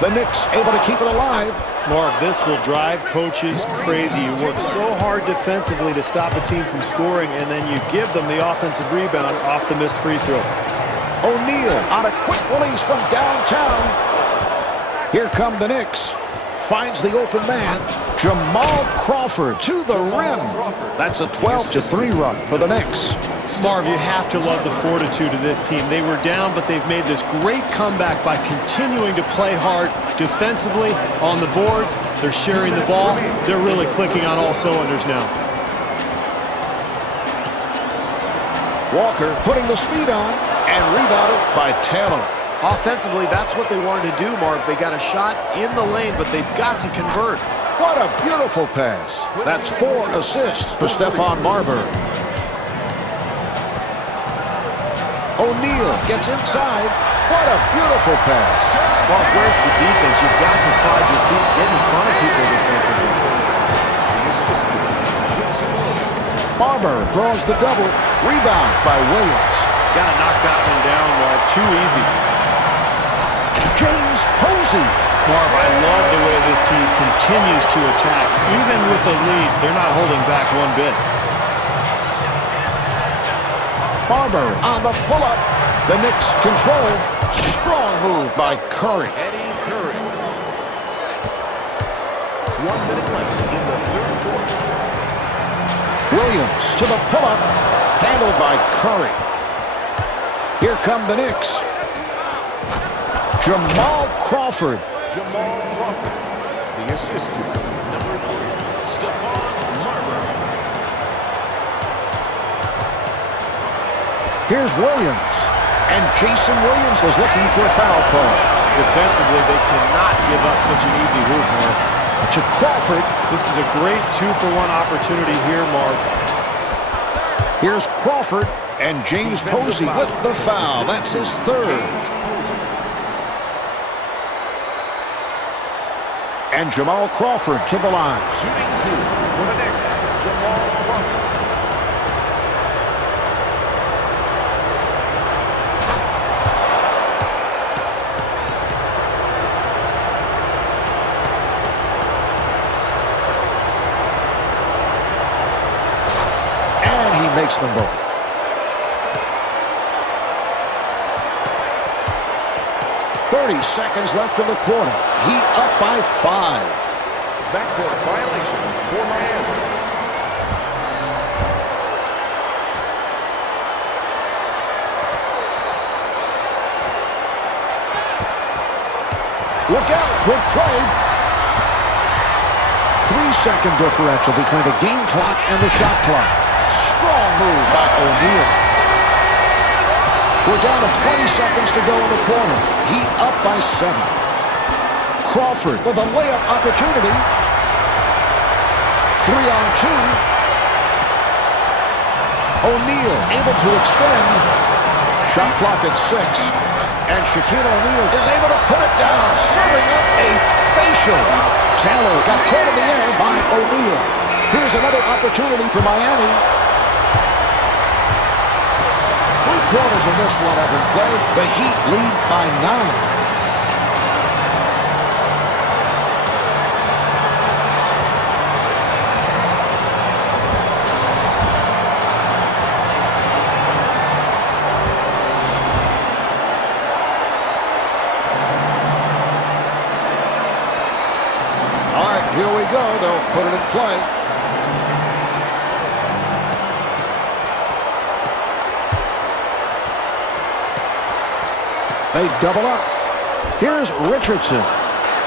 The Knicks able to keep it alive. Marv, this will drive coaches crazy. You work so hard defensively to stop a team from scoring, and then you give them the offensive rebound off the missed free throw. O'Neal on a quick release from downtown. Here come the Knicks. Finds the open man. Jamal Crawford to the rim. That's a 12-3 run for the Knicks. Marv, you have to love the fortitude of this team. They were down, but they've made this great comeback by continuing to play hard defensively on the boards. They're sharing the ball. They're really clicking on all cylinders now. Walker putting the speed on and rebounded by Taylor. Offensively, that's what they wanted to do, Marv. They got a shot in the lane, but they've got to convert. What a beautiful pass. That's 4 assists for Stephon Marbury. O'Neal gets inside. What a beautiful pass. Marv, where's the defense? You've got to slide your feet, get in front of people defensively. Marbury draws the double. Rebound by Williams. Got to knock that one down, Marv. Too easy. James Posey. Marv, I love the way this team continues to attack. Even with a lead, they're not holding back one bit. Marbury on the pull-up. The Knicks control. Strong move by Curry. Eddie Curry. 1 minute left in the third quarter. Williams to the pull-up. Handled by Curry. Here come the Knicks. Jamal Crawford. Jamal Crawford. The assist to number 3, Stephon Marbury. Here's Williams. And Jason Williams was looking for a foul call. Defensively, they cannot give up such an easy hoop, Marv. To Crawford. This is a great 2-for-1 opportunity here, Marv. Here's Crawford. And James Posey with the foul. That's his third. And Jamal Crawford to the line. Shooting 2 for the Knicks. Jamal Crawford. And he makes them both. Seconds left in the quarter. Heat up by 5. Backcourt violation for Miami. Look out. Good play. 3-second differential between the game clock and the shot clock. Strong move by O'Neal. We're down to 20 seconds to go in the quarter. Heat up by 7. Crawford with a layup opportunity. 3-on-2. O'Neal able to extend. Shot clock at 6. And Shaquille O'Neal is able to put it down, serving up a facial. Taylor got caught in the air by O'Neal. Here's another opportunity for Miami. 3 quarters of this one have been played. The Heat lead by 9. All right, here we go. They'll put it in play. They double up. Here's Richardson.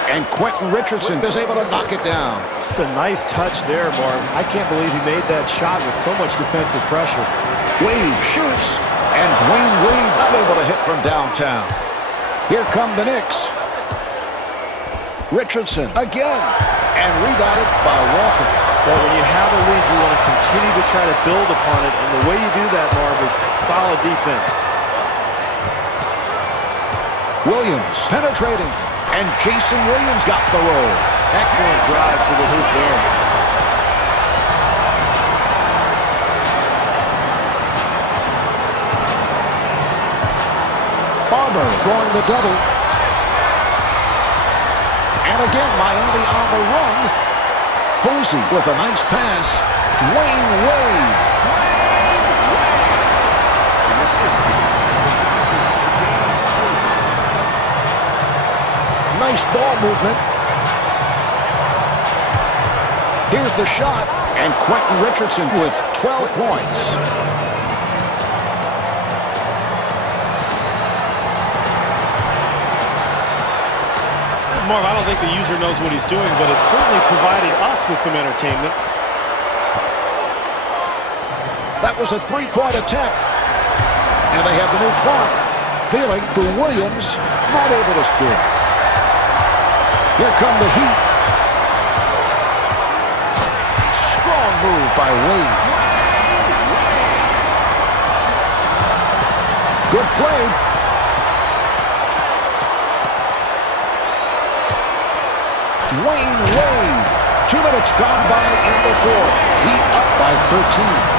And Quentin Richardson is able to knock it down. It's a nice touch there, Marv. I can't believe he made that shot with so much defensive pressure. Wade shoots. And Dwayne Wade not able to hit from downtown. Here come the Knicks. Richardson again. And rebounded by Walker. Well, when you have a lead, you want to continue to try to build upon it. And the way you do that, Marv, is solid defense. Williams penetrating, and Jason Williams got the roll. Excellent drive to the hoop there. Barber drawing the double. And again, Miami on the run. Posey with a nice pass. Dwayne Wade. The assist. Nice ball movement. Here's the shot. And Quentin Richardson with 12 points. Marv, I don't think the user knows what he's doing, but it certainly provided us with some entertainment. That was a three-point attempt. And they have the new clock. Feeling for Williams, not able to score. Here come the Heat. Strong move by Wade. Good play. Dwayne Wade. 2 minutes gone by in the fourth. Heat up by 13.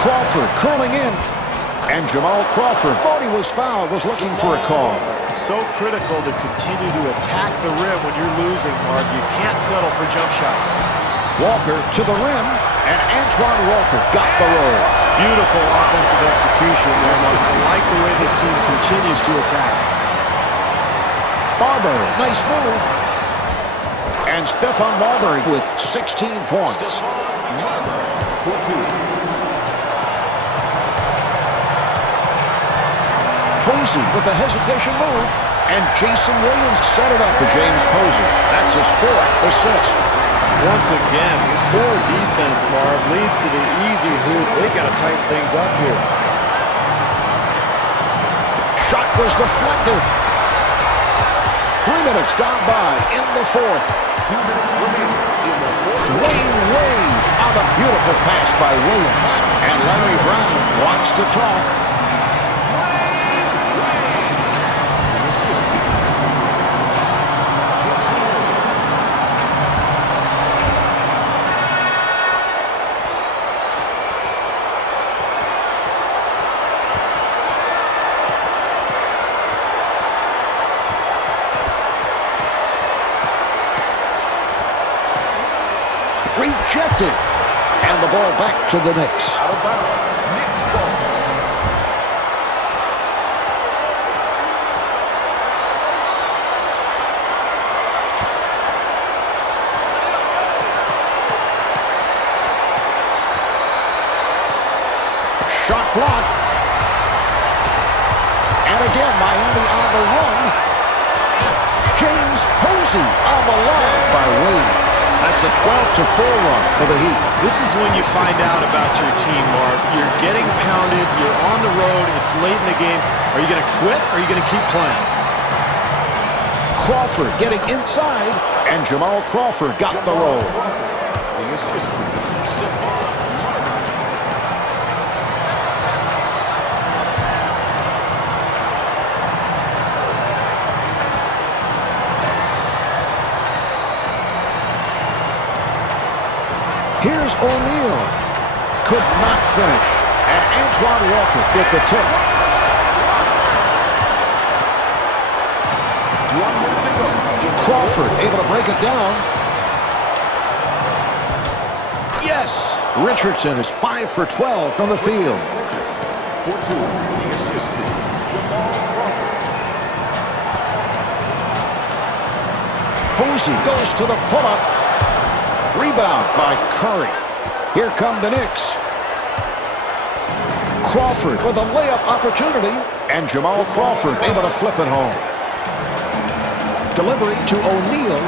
Crawford curling in. And Jamal Crawford thought he was fouled, was looking for a call. So critical to continue to attack the rim when you're losing, Marv. You can't settle for jump shots. Walker to the rim, and Antoine Walker got the roll. Beautiful offensive execution there, Marv. I like the way this team continues to attack. Marbury, nice move. And Stephon Marbury with 16 points. For 2. Posey with a hesitation move, and Jason Williams set it up to James Posey. That's his 4th assist. Once again, poor defense, Marv, leads to the easy hoop. They've got to tighten things up here. Shot was deflected. 3 minutes gone by in the fourth. 2 minutes remaining in the fourth. Dwayne Wade on a beautiful pass by Williams. And Larry Brown wants to talk. Rejected. And the ball back to the Knicks. Out of bounds. Knicks ball. Shot blocked. And again, Miami on the run. James Posey on the line by Wade. That's a 12-4 run for the Heat. This is when you find out about your team, Mark. You're getting pounded. You're on the road. It's late in the game. Are you going to quit or are you going to keep playing? Crawford getting inside, and Jamal Crawford got the roll. The assist to Stephon. Here's O'Neal. Could not finish. And Antoine Walker with the tip. 1 minute to go. Crawford able to break it down. Yes! Richardson is 5 for 12 from the field. For 2. The assist to Jamal Crawford. Posey goes to the pull-up. Rebound by Curry. Here come the Knicks. Crawford with a layup opportunity, and Jamal Crawford able to flip it home. Delivery to O'Neal.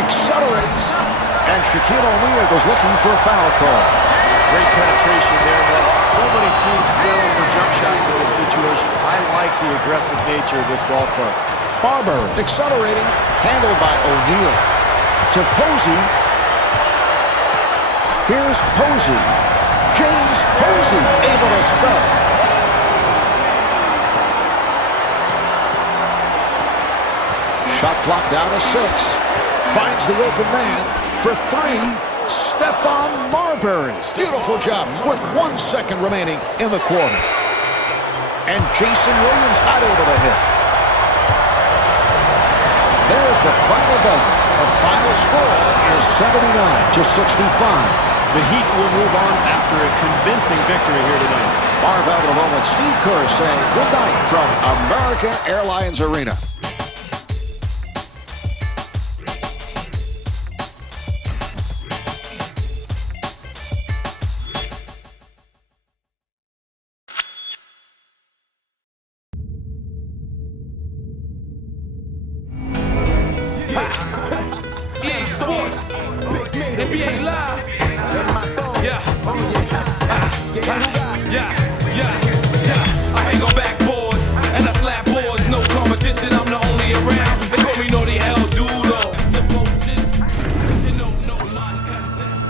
Accelerates, and Shaquille O'Neal was looking for a foul call. Great penetration there, Mark. So many teams settle for jump shots in this situation. I like the aggressive nature of this ball club. Barber accelerating, handled by O'Neal. To Posey. Here's Posey. James Posey able to stuff. Shot clock down to 6. Finds the open man for 3. Stephon Marbury. Beautiful job with 1 second remaining in the quarter. And Jason Williams not able to hit. There's the final buzzer. The final score is 79-65. The Heat will move on after a convincing victory here tonight. Marv Allen with Steve Kerr saying good night from American Airlines Arena. sports. NBA Live. Yeah. I hang on backboards and I slap boards. No competition, I'm the only around. They call me Naughty Hell Doodle. The vultures, 'cause you know no line contest.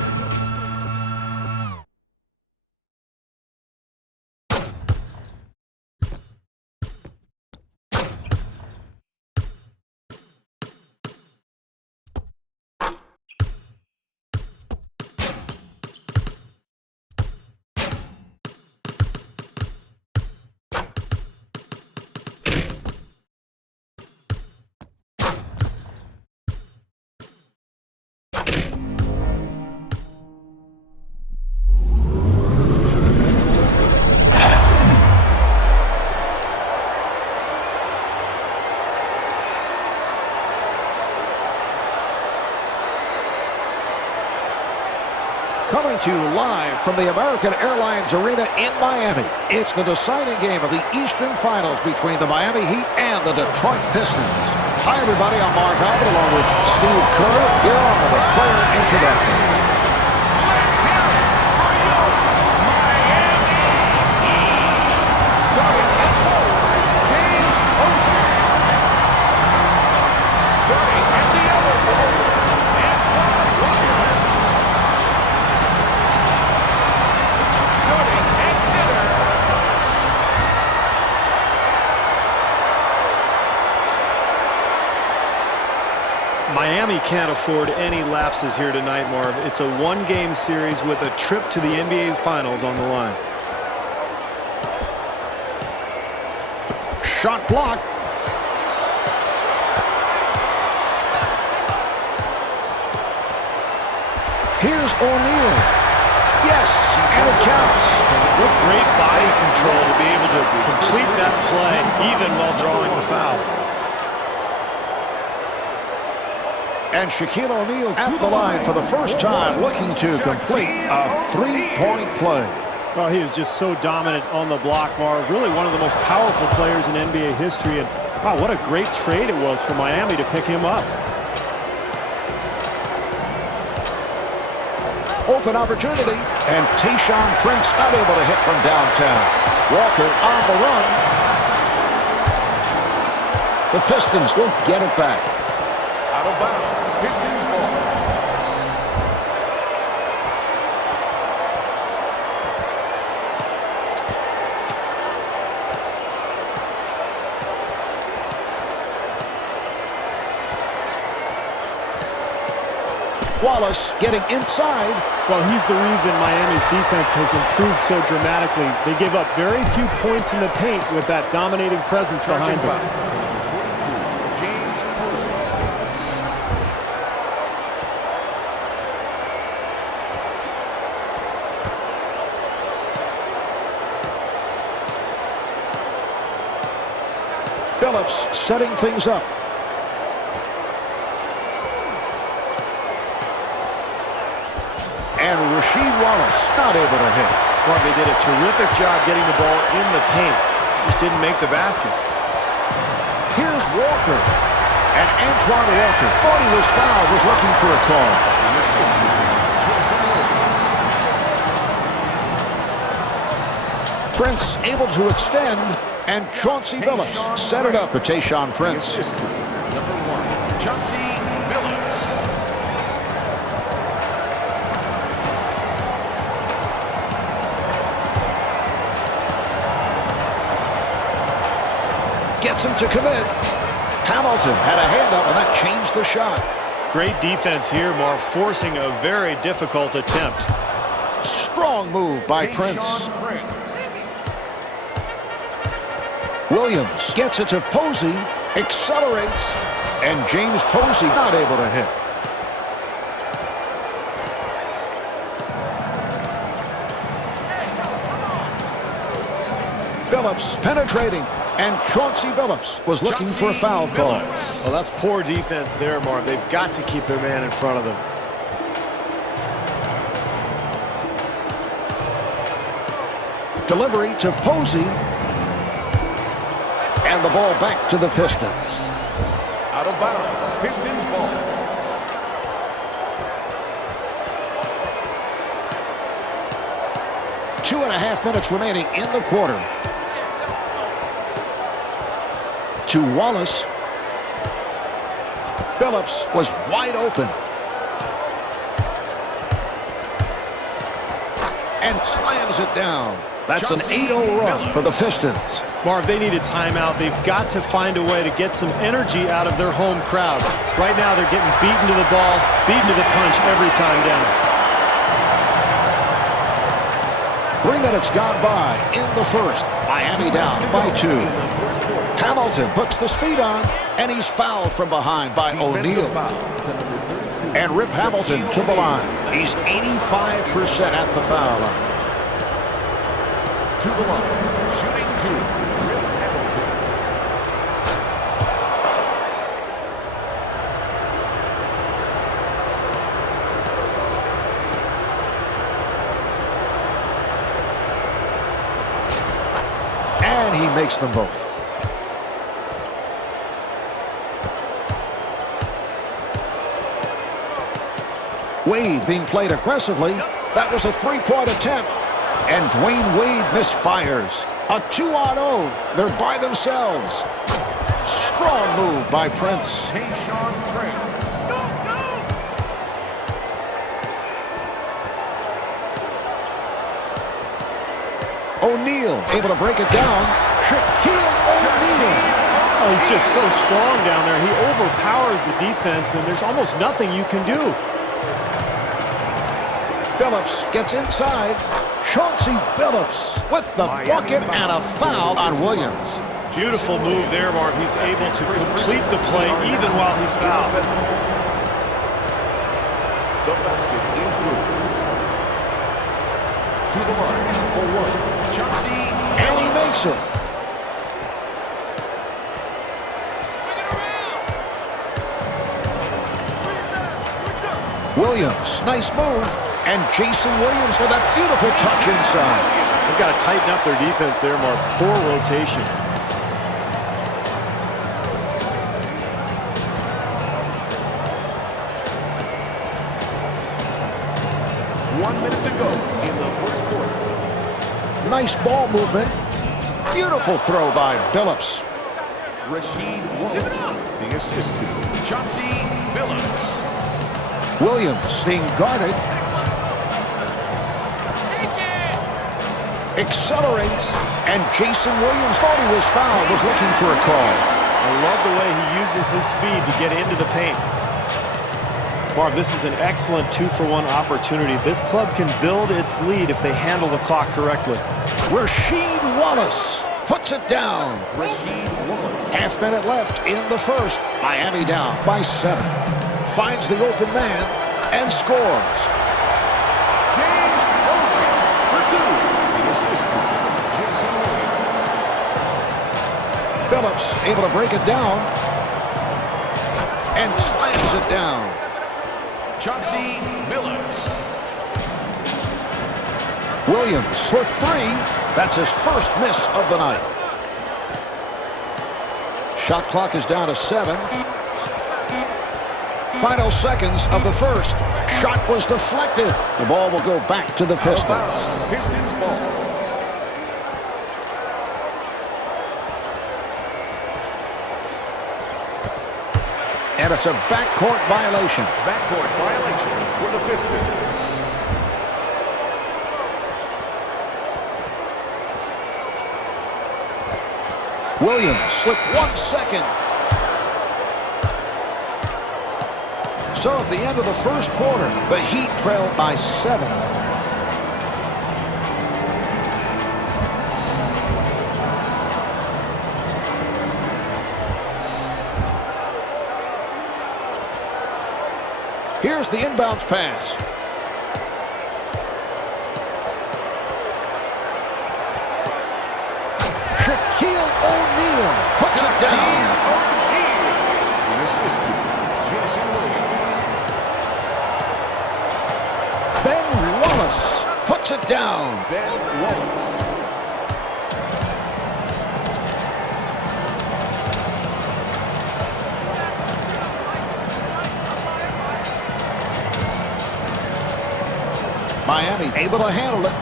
Coming to you live from the American Airlines Arena in Miami. It's the deciding game of the Eastern Finals between the Miami Heat and the Detroit Pistons. Hi, everybody. I'm Mark Albert along with Steve Kerr. Here on the player introduction. Let's hear it for your Miami Heat. Starting at forward, James Posey. Starting at the other forward, Antoine Walker. Starting at center. Miami can't afford any lapses here tonight, Marv. It's a one-game series with a trip to the NBA Finals on the line. Shot blocked. Here's O'Neal. Yes, and it counts. What great body control to be able to complete that play even while drawing the foul. And Shaquille O'Neal at the line for the first time, looking to complete a three-point play. Well, he is just so dominant on the block, Marv. Really one of the most powerful players in NBA history. And wow, what a great trade it was for Miami to pick him up. Open opportunity, and Tayshaun Prince not able to hit from downtown. Walker on the run. The Pistons will get it back. Out of bounds. Pistons ball. Wallace getting inside. Well, he's the reason Miami's defense has improved so dramatically. They give up very few points in the paint with that dominating presence behind them. James Posey. Phillips setting things up. And Rasheed Wallace not able to hit. Well, they did a terrific job getting the ball in the paint. Just didn't make the basket. Here's Walker. And Antoine Walker thought he was fouled, was looking for a call. The assistant, Jason Williams. Prince able to extend, and Chauncey Billups set it up for Tayshaun The Prince. assistant, number 1, Chauncey Billups. Gets him to commit. Hamilton had a hand up, and that changed the shot. Great defense here, Marv, forcing a very difficult attempt. Strong move by Prince. Tayshaun Prince. Williams gets it to Posey, accelerates, and James Posey not able to hit. Billups penetrating, and Chauncey Billups was looking for a foul call. Well, that's poor defense there, Marv. They've got to keep their man in front of them. Delivery to Posey, and the ball back to the Pistons. Out of bounds. Pistons ball. 2.5 minutes remaining in the quarter. To Wallace. Billups was wide open. And slams it down. That's an 8-0 run for the Pistons. Marv, they need a timeout. They've got to find a way to get some energy out of their home crowd. Right now, they're getting beaten to the ball, beaten to the punch every time down. 3 minutes gone by in the first. Miami down by 2. Hamilton puts the speed on, and he's fouled from behind by O'Neal. And Rip Hamilton to the line. He's 85% at the foul line. To the line, shooting 2, Rip Hamilton. And he makes them both. Wade being played aggressively. That was a three-point attempt. And Dwayne Wade misfires. A 2-on-0. They're by themselves. Strong move by Prince. Tayshaun Prince. O'Neal able to break it down. Shaquille O'Neal. Oh, he's just so strong down there. He overpowers the defense, and there's almost nothing you can do. Billups gets inside. Chauncey Billups with the bucket and a foul on Williams. Beautiful move there, Marv. He's able to complete the play even while he's fouled. The basket is good. To the line for 1. Chauncey. And he makes it. Williams, nice move. And Jason Williams with that beautiful touch inside. They've got to tighten up their defense there, Mark. Poor rotation. One minute to go in the first quarter. Nice ball movement. Beautiful throw by Billups. Rasheed Wallace, the assist to Chauncey Billups. Williams being guarded. Accelerates, and Jason Williams thought he was fouled, was looking for a call. I love the way he uses his speed to get into the paint. Marv, this is an excellent 2-for-1 opportunity. This club can build its lead if they handle the clock correctly. Rasheed Wallace puts it down. Rasheed Wallace. Half minute left in the first. Miami down by 7. Finds the open man and scores. James Rosen for 2. The assist to Jason Williams. Billups able to break it down and slams it down. Chauncey Billups. Williams for 3. That's his first miss of the night. Shot clock is down to 7. Final seconds of the first. Shot was deflected. The ball will go back to the Pistons. Pistons ball. And it's a backcourt violation. Backcourt violation for the Pistons. Williams with 1 second. So at the end of the first quarter, the Heat trail by 7. Here's the inbounds pass. Shaquille O'Neal puts it down. The assist to Jason Williams. Ben Wallace puts it down. Ben Wallace. Miami able to handle it.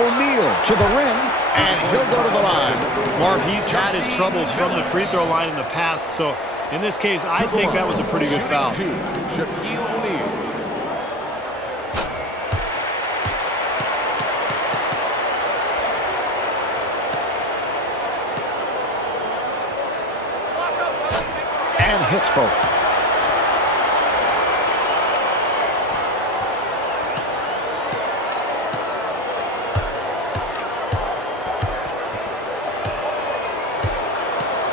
O'Neal to the rim, and he'll go to the line. Marv, he's had his troubles from the free throw line in the past, so in this case, I think that was a pretty good foul. Shaquille O'Neal. And hits both.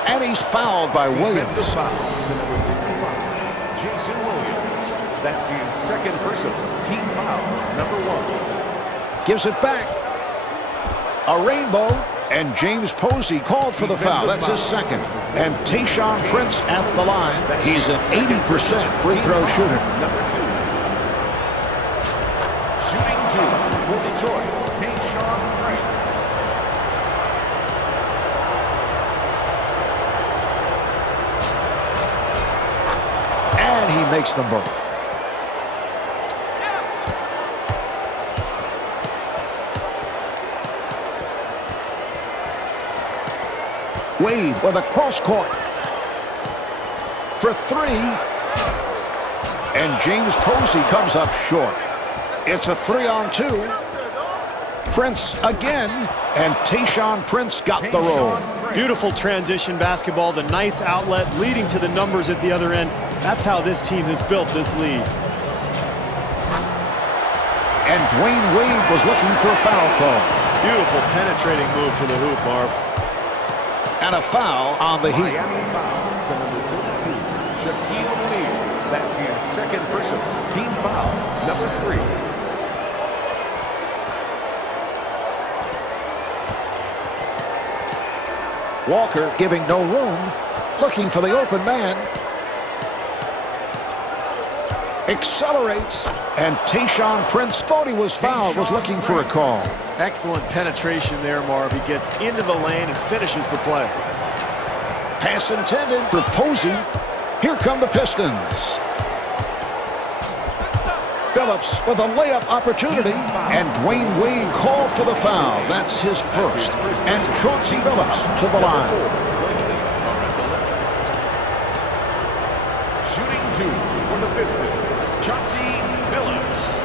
And he's fouled by Williams. Defensive foul to number 55, Jason Williams. That's his second personal. Team foul, number 1. Gives it back. A rainbow. And James Posey called for the foul. That's his second. And Tayshaun Prince at the line. He's an 80% free throw shooter. Number 2. Shooting 2 for Detroit, Tayshaun Prince. And he makes them both. Wade with a cross court for 3. And James Posey comes up short. It's a 3-on-2. Prince again. And Tayshaun Prince got the roll. Beautiful transition basketball, the nice outlet leading to the numbers at the other end. That's how this team has built this lead. And Dwayne Wade was looking for a foul call. Beautiful penetrating move to the hoop, Marv. And a foul on the Heat. Miami foul to number 32, Shaquille O'Neal. That's his second personal. Team foul, number 3. Walker giving no room, looking for the open man. Accelerates, and Tayshaun Prince thought he was fouled, was looking for a call. Excellent penetration there, Marv. He gets into the lane and finishes the play. Pass intended for Posey. Here come the Pistons. Phillips with a layup opportunity, and Dwayne Wade called for the foul. That's his first. And Chauncey Phillips to the line. Shooting 2 for the Pistons, Chauncey Billups.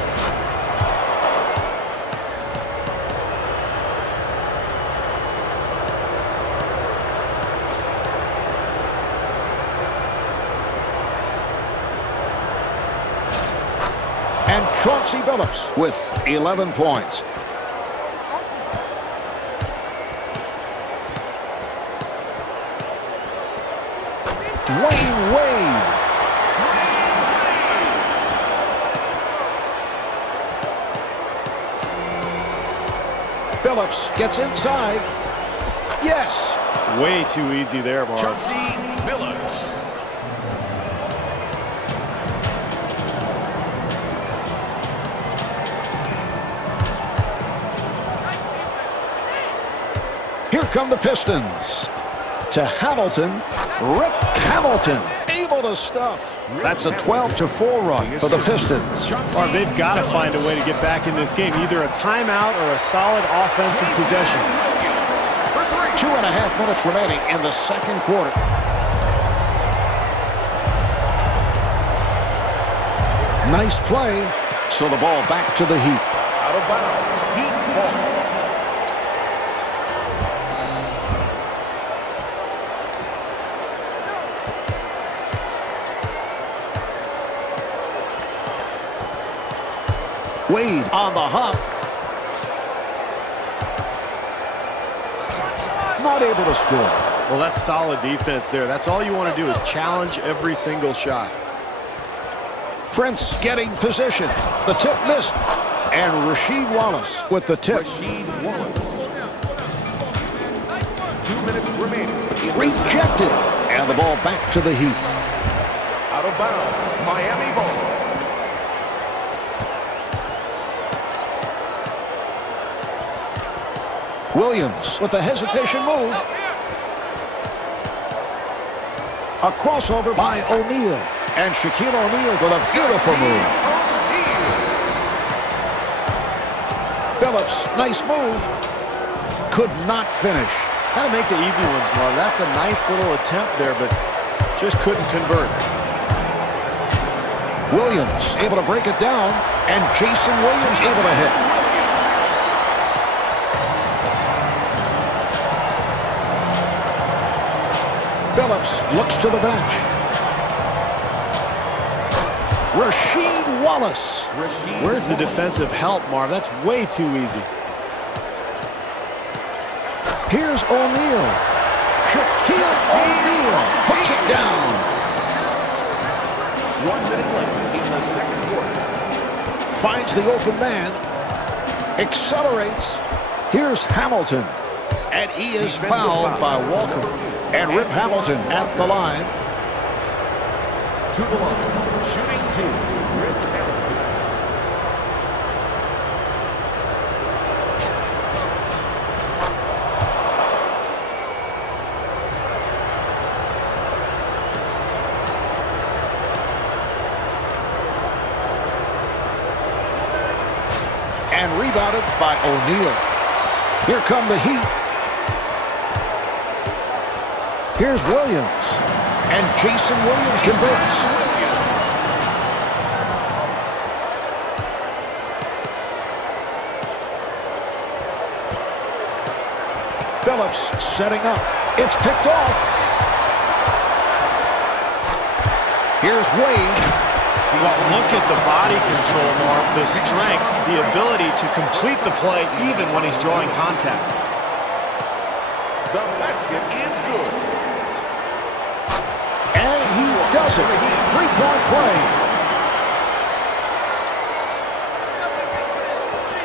And Chauncey Billups with 11 points. Dwayne Wade. Billups gets inside. Yes. Way too easy there, Marv. Chauncey Billups. Here come the Pistons. To Hamilton. Rip Hamilton. Able to stuff. That's a 12-4 run for the Pistons. Marv, they've got to find a way to get back in this game. Either a timeout or a solid offensive possession. 2.5 minutes remaining in the second quarter. Nice play. So the ball back to the Heat. Out of bounds. Heat ball. Wade on the hop. Not able to score. Well, that's solid defense there. That's all you want to do is challenge every single shot. Prince getting position. The tip missed. And Rasheed Wallace with the tip. Rasheed Wallace. 2 minutes remaining. Rejected. And the ball back to the Heat. Out of bounds. Miami ball. Williams with a hesitation move. A crossover by O'Neal. And Shaquille O'Neal with a beautiful move. Phillips, nice move. Could not finish. Gotta make the easy ones, Marv. That's a nice little attempt there, but just couldn't convert. Williams able to break it down, and Jason Williams able to hit. Phillips looks to the bench. Rasheed Wallace. Where's the defensive help, Marv? That's way too easy. Here's O'Neal. Shaquille O'Neal hooks it down. 1 minute left in the second quarter. Finds the open man. Accelerates. Here's Hamilton. And he is fouled by Walker. And Rip Hamilton at the line. To the line. Shooting 2. Rip Hamilton. And rebounded by O'Neal. Here come the Heat. Here's Williams. And Jason Williams converts. Phillips setting up. It's picked off. Here's Wade. Well, look at the body control, Marv, the strength, the ability to complete the play even when he's drawing contact. The basket is good. And he does it. 3-point play.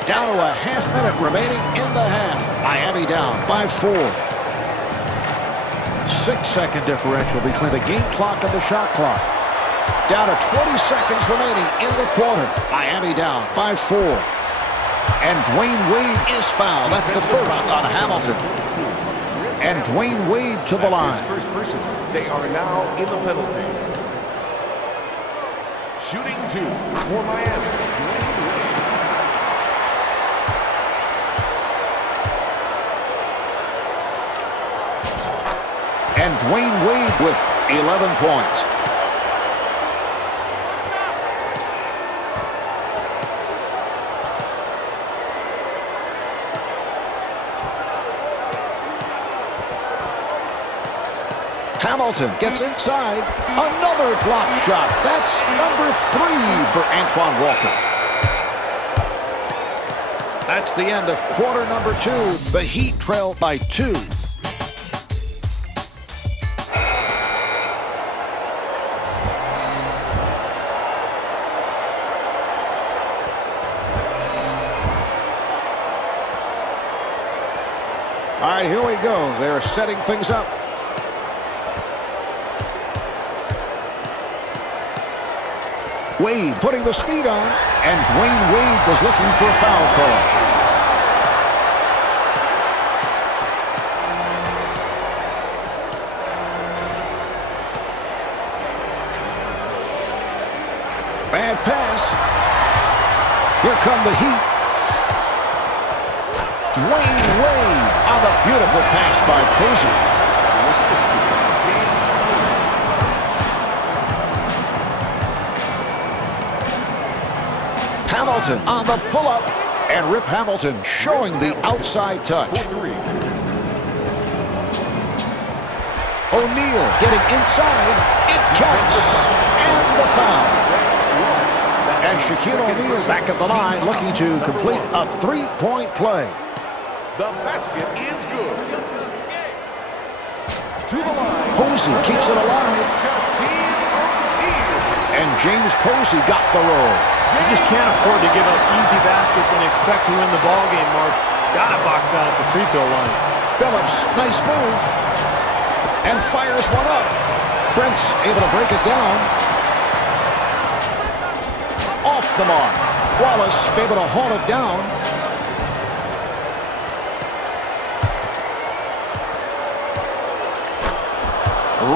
Down to a half minute remaining in the half. Miami down by 4. 6-second differential between the game clock and the shot clock. Down to 20 seconds remaining in the quarter. Miami down by 4. And Dwayne Wade is fouled. That's the first on Hamilton. And Dwayne Wade to the line. First person. They are now in the penalty. Shooting 2 for Miami. Dwayne Wade. And Dwayne Wade with 11 points. Hamilton gets inside. Another block shot. That's number 3 for Antoine Walker. That's the end of quarter number 2. The Heat trail by 2. All right, here we go. They're setting things up. Wade putting the speed on, and Dwayne Wade was looking for a foul call. Bad pass. Here come the Heat. Dwayne Wade on the beautiful pass by Posey. Hamilton on the pull-up, and Rip Hamilton showing the outside touch. O'Neal getting inside. It counts. And the foul. And Shaquille O'Neal back at the line looking to complete a 3-point play. The basket is good. To the line. Posey keeps it alive. And James Posey got the roll. You just can't afford to give up easy baskets and expect to win the ball game, Mark. Got to box out at the free throw line. Phillips, nice move. And fires one up. Prince able to break it down. Off the mark. Wallace able to haul it down.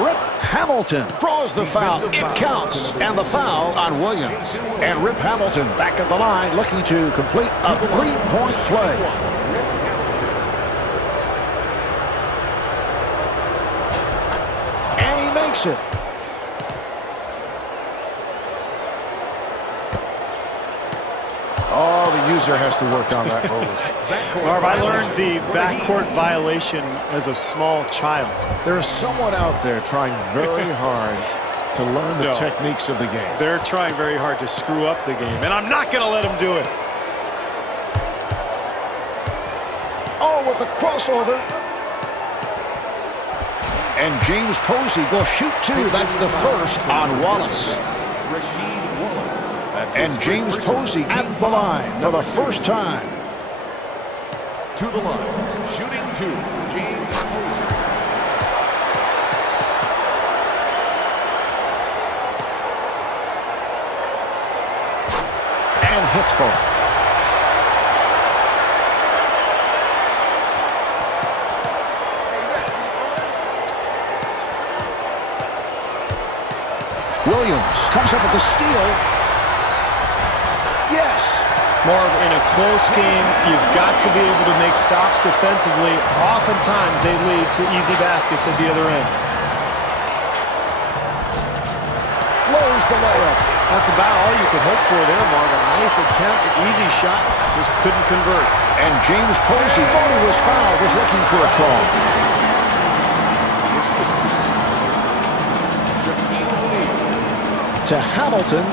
Rip Hamilton draws the foul. It counts. And the foul on Williams. And Rip Hamilton back at the line looking to complete a three-point play. And he makes it. Oh, the user has to work on that move. Marv, I learned the backcourt violation as a small child. There's someone out there trying very hard to learn the techniques of the game. They're trying very hard to screw up the game, and I'm not going to let them do it. Oh, with the crossover. And James Posey will shoot two. That's the first on Wallace. Rasheed Wallace. And James Posey at the line for the first time. To the line, shooting two, James Posey. And hits both. Williams comes up with the steal. Yes. Marv, in a close game, you've got to be able to make stops defensively. Oftentimes, they lead to easy baskets at the other end. Lowers the layup. That's about all you could hope for there, Marv. A nice attempt, easy shot, just couldn't convert. And James Posey thought he was fouled, was looking for a call. To Hamilton.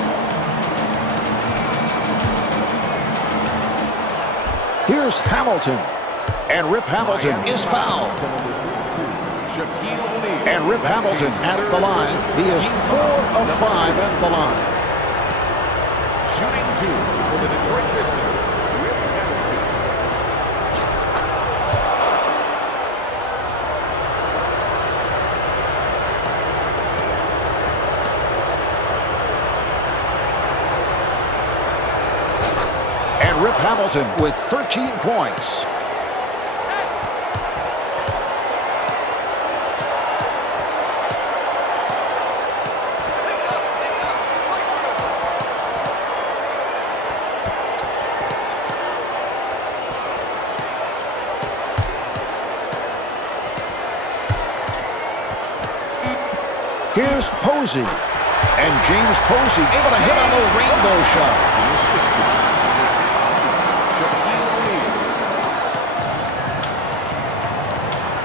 Here's Hamilton. And Rip Hamilton is fouled. And Rip Hamilton at the line. He is 4 of 5 at the line. Shooting two for the Detroit Pistons, Rip Hamilton. And Rip Hamilton with 13 points. Here's Posey. And James Posey able to hit on the rainbow shot. The assist to Shaquille O'Neal.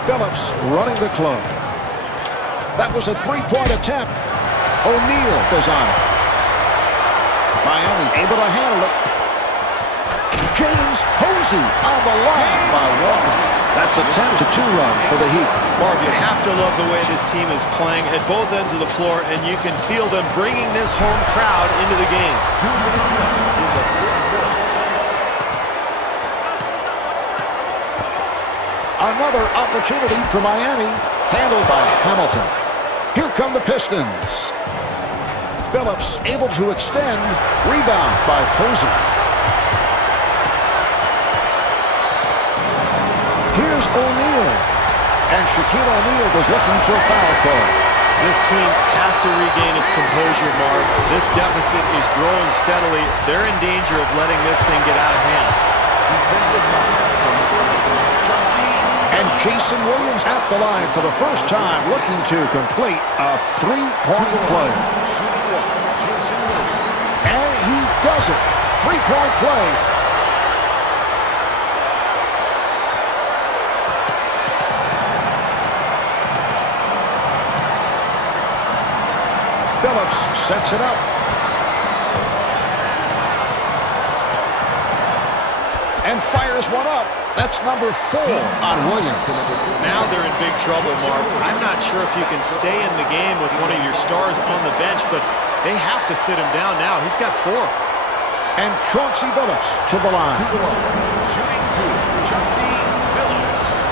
Phillips running the club. That was a three-point attempt. O'Neal is on it. Miami able to handle it. James Posey on the line by Walker. That's a 10-2 run for the Heat. Marv, you have to love the way this team is playing at both ends of the floor, and you can feel them bringing this home crowd into the game. 2 minutes left in the third quarter. Another opportunity for Miami, handled by Hamilton. Here come the Pistons. Phillips able to extend. Rebound by Posey. Here's O'Neal. And Shaquille O'Neal was looking for a foul call. This team has to regain its composure, Marv. This deficit is growing steadily. They're in danger of letting this thing get out of hand. Defensive foul from Chauncey. And Jason Williams at the line for the first time, looking to complete a three-point play. Shooting one, Jason Williams. And he does it. Three-point play. Phillips sets it up. And fires one up. That's number 4 on Williams. Now they're in big trouble, Marv. I'm not sure if you can stay in the game with one of your stars on the bench, but they have to sit him down now. He's got 4. And Chauncey Billups to the line. Shooting two, Chauncey Billups.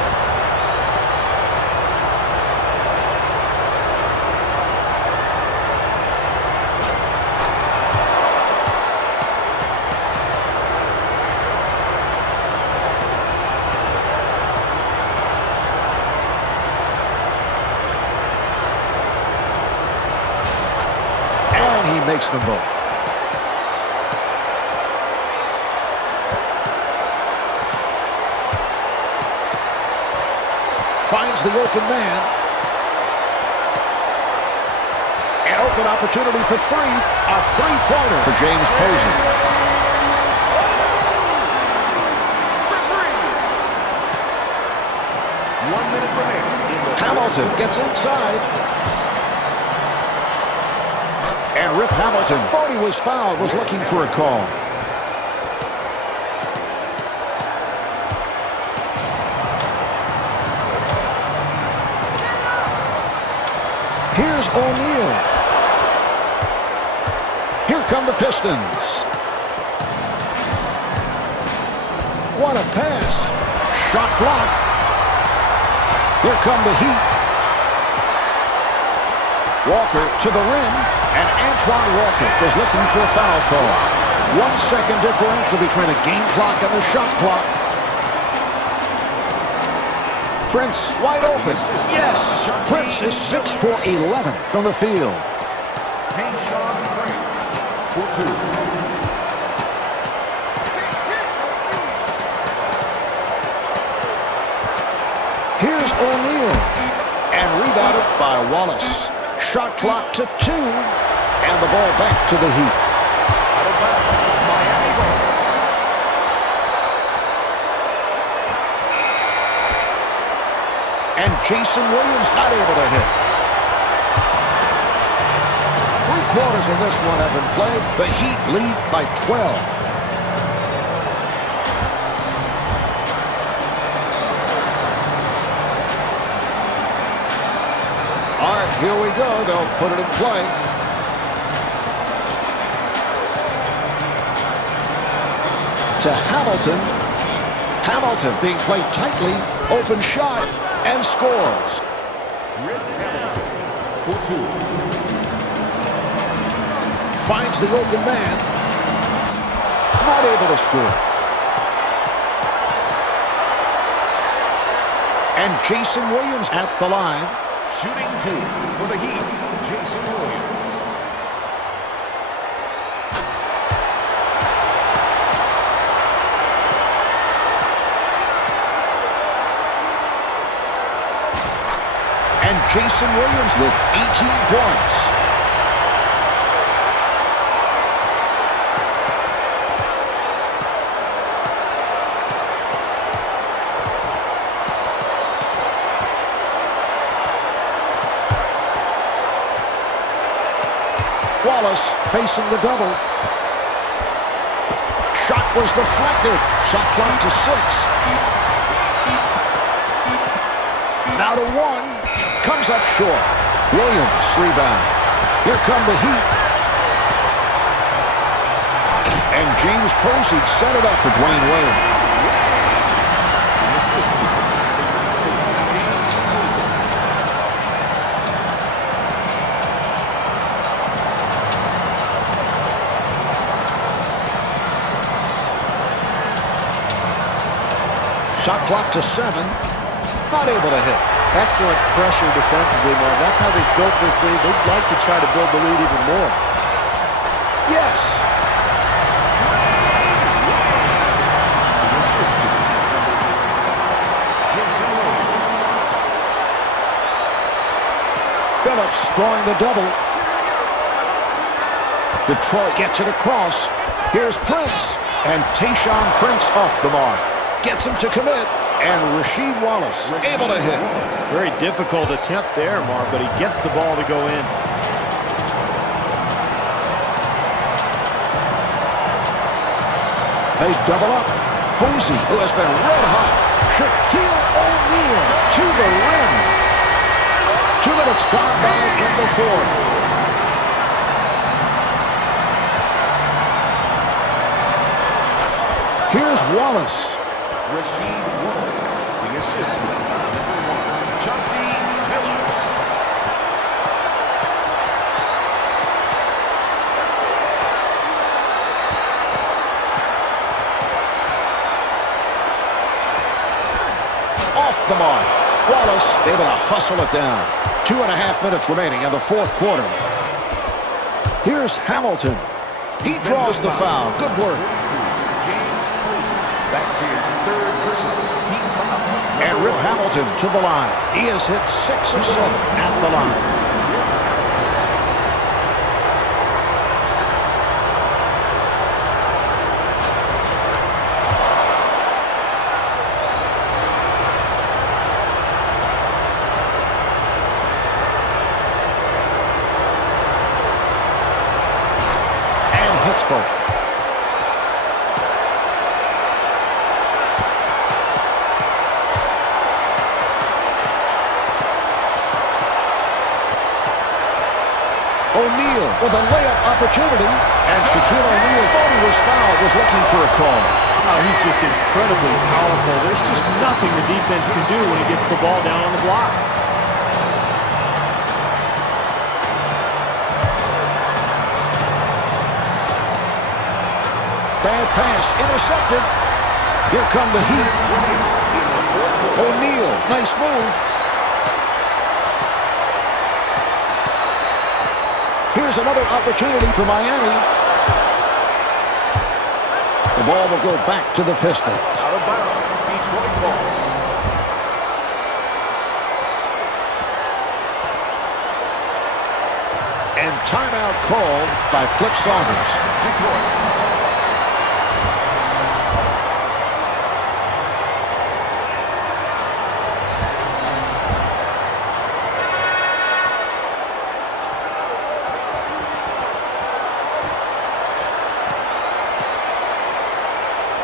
makes them both. Finds the open man. An open opportunity for three. A three-pointer for James Posey. For three. 1 minute remaining. Hamilton gets inside. And Rip Hamilton thought he was fouled, was looking for a call. Here's O'Neal. Here come the Pistons. What a pass. Shot blocked. Here come the Heat. Walker to the rim, and Antoine Walker was looking for a foul call. 1 second differential between the game clock and the shot clock. Prince wide open. Yes, Prince is 6 for 11 from the field. Tayshaun Prince for two. Here's O'Neal, and rebounded by Wallace. Shot clock to 2, and the ball back to the Heat. Out of bounds, Miami ball. And Jason Williams not able to hit. 3/4 of this one have been played. The Heat lead by 12. All right, here we go. They'll put it in play. To Hamilton. Hamilton being played tightly. Open shot. And scores. Rip Hamilton for two. Finds the open man. Not able to score. And Jason Williams at the line. Shooting two for the Heat, Jason Williams. And Jason Williams with 18 points. Wallace facing the double. Shot was deflected. Shot clock to 6. Now to 1. Comes up short. Williams rebounds. Here come the Heat. And James Posey set it up for Dwayne Wade. Shot clock to 7. Not able to hit. Excellent pressure defensively, Mark. That's how they built this lead. They'd like to try to build the lead even more. Yes. The assist to Jason Williams. Phillips drawing the double. Detroit gets it across. Here's Prince. And Tayshaun Prince off the mark. Gets him to commit. And Rasheed Wallace able to hit. Very difficult attempt there, Mark, but he gets the ball to go in. They double up. Posey, who has been red hot. Shaquille O'Neal to the rim. 2 minutes gone by in the fourth. Here's Wallace. Rasheed Wallace, the assist to number 1, Chauncey Billups. Off the mark. Wallace able to hustle it down. 2.5 minutes remaining in the fourth quarter. Here's Hamilton. He draws the foul. Good work. James Posey. That's his third personal team foul. And Rip Hamilton to the line. He has hit 6 of 7 at the line. Hits both. O'Neal with a layup opportunity, and Shaquille O'Neal thought he was fouled, was looking for a call. Oh, he's just incredibly powerful. There's just nothing the defense can do when he gets the ball down on the block. Bad pass, intercepted. Here come the Heat. O'Neal, nice move. Here's another opportunity for Miami. The ball will go back to the Pistons. Out of bounds, Detroit ball. And timeout called by Flip Saunders. Detroit.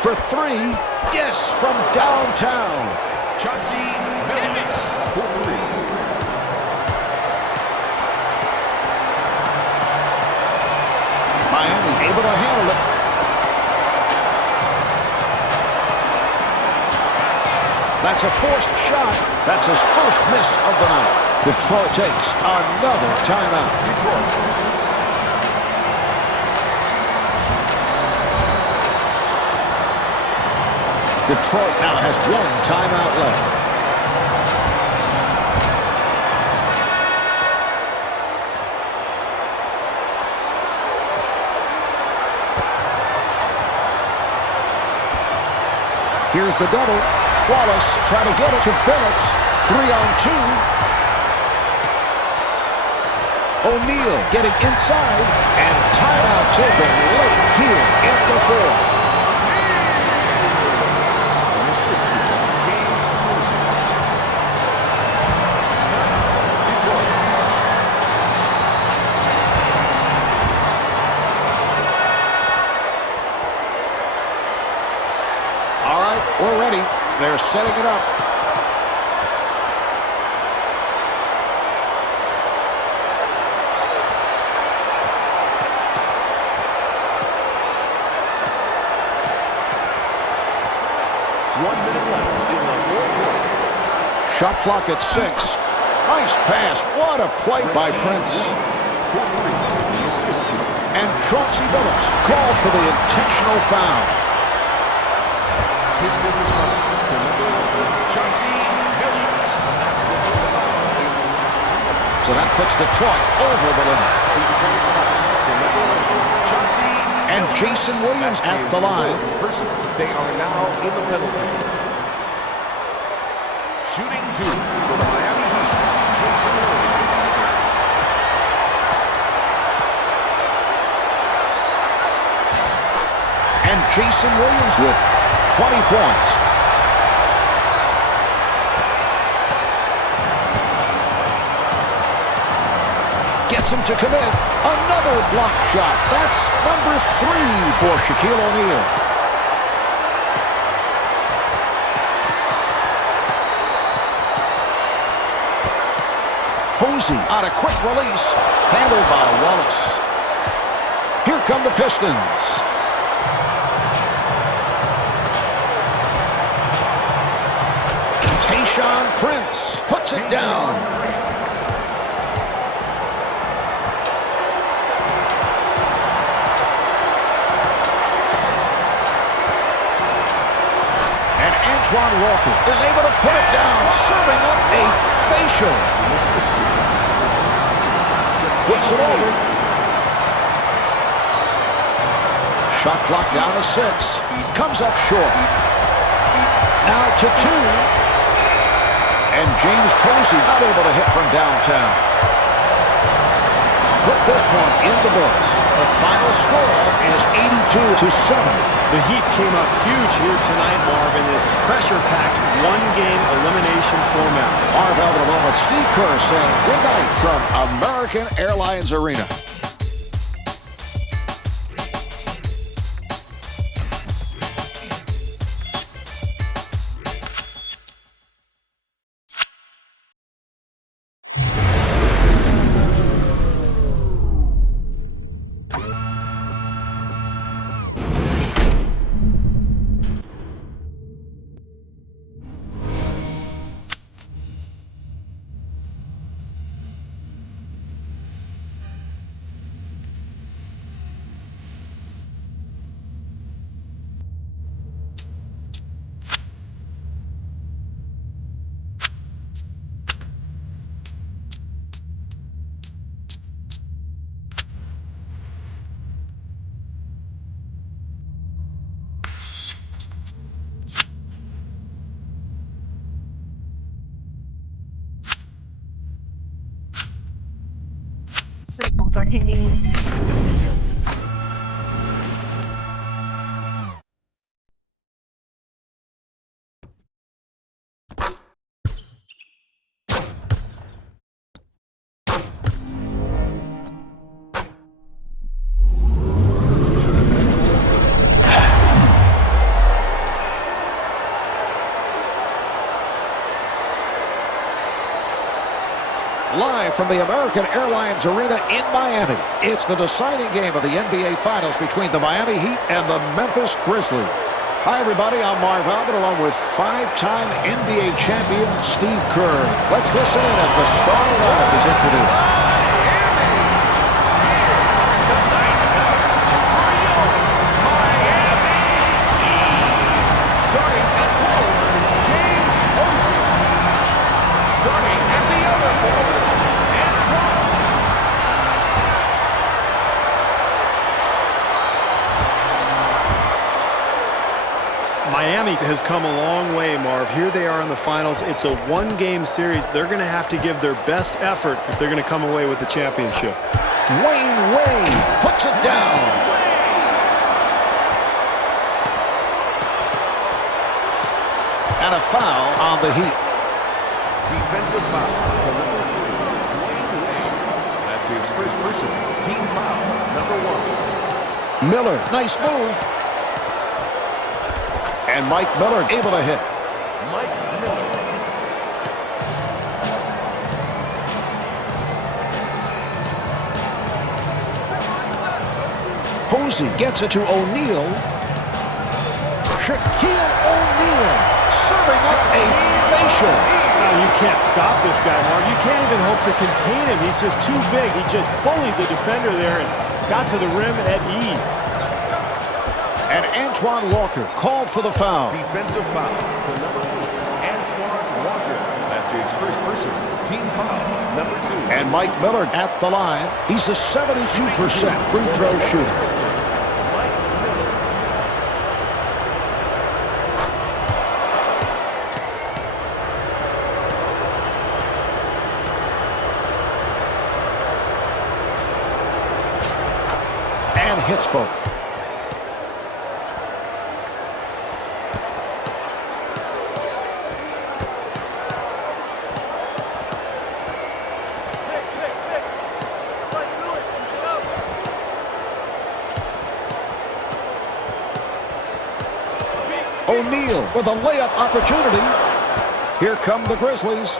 For three, yes, from downtown. Chauncey Billups for three. Miami able to handle it. That's a forced shot. That's his first miss of the night. Detroit takes another timeout. Detroit. Detroit now has one timeout left. Here's the double. Wallace trying to get it to Billups. 3-on-2. O'Neal getting inside. And timeout taken late here in the fourth. We're ready. They're setting it up. One minute left in the fourth quarter. Shot clock at 6. Nice pass. What a play by Prince. For three. The assist to And Chauncey Billups called for the intentional foul. Pistons foul to number 1, Chauncey Billups. That's the first foul in the last 2 minutes. So that puts Detroit over the limit. Detroit foul to number 1, Chauncey And Billups. Jason Williams That's at his the line. fourth personal. They are now in the penalty. Shooting 2 for the Miami Heat, Jason Williams. And Jason Williams with 20 points. Gets him to commit. Another block shot. That's number 3 for Shaquille O'Neal. Posey on a quick release. Handled by Wallace. Here come the Pistons. Tayshaun Prince puts it down. And Antoine Walker is able to put it down, serving up a facial. Puts it over. Shot clock down to 6. Comes up short. Now to 2. And James Posey not able to hit from downtown. Put this one in the books. The final score is 82-70. The Heat came up huge here tonight, Marv, in this pressure-packed one-game elimination format. Marv Albert along with Steve Kerr saying good night from American Airlines Arena. Live from the American Airlines Arena in Miami, it's the deciding game of the NBA Finals between the Miami Heat and the Memphis Grizzlies. Hi, everybody. I'm Marv Albert along with five-time NBA champion Steve Kerr. Let's listen in as the starting lineup is introduced. Miami has come a long way, Marv. Here they are in the finals. It's a one-game series. They're going to have to give their best effort if they're going to come away with the championship. Dwayne Wade puts it down. And a foul on the Heat. Defensive foul to number 3, Dwayne Wade. That's his first personal team foul, number 1. Miller, nice move. And Mike Miller able to hit. Mike Miller. Posey gets it to O'Neal. Shaquille O'Neal serving up a facial. Now, you can't stop this guy, Marv. You can't even hope to contain him. He's just too big. He just bullied the defender there and got to the rim at ease. And Antoine Walker called for the foul. Defensive foul to number 8, Antoine Walker. That's his first personal team foul, number 2. And Mike Miller at the line. He's a 72% free throw shooter. Mike Miller. And hits both. O'Neal with a layup opportunity. Here come the Grizzlies.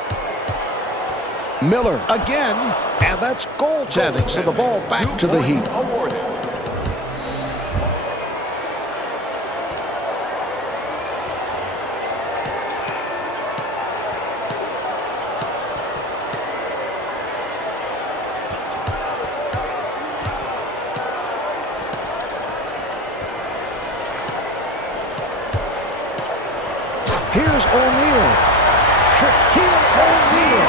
Miller again, and that's goaltending. So the ball back to the Heat. Awarded. Here's O'Neal. Shaquille O'Neal.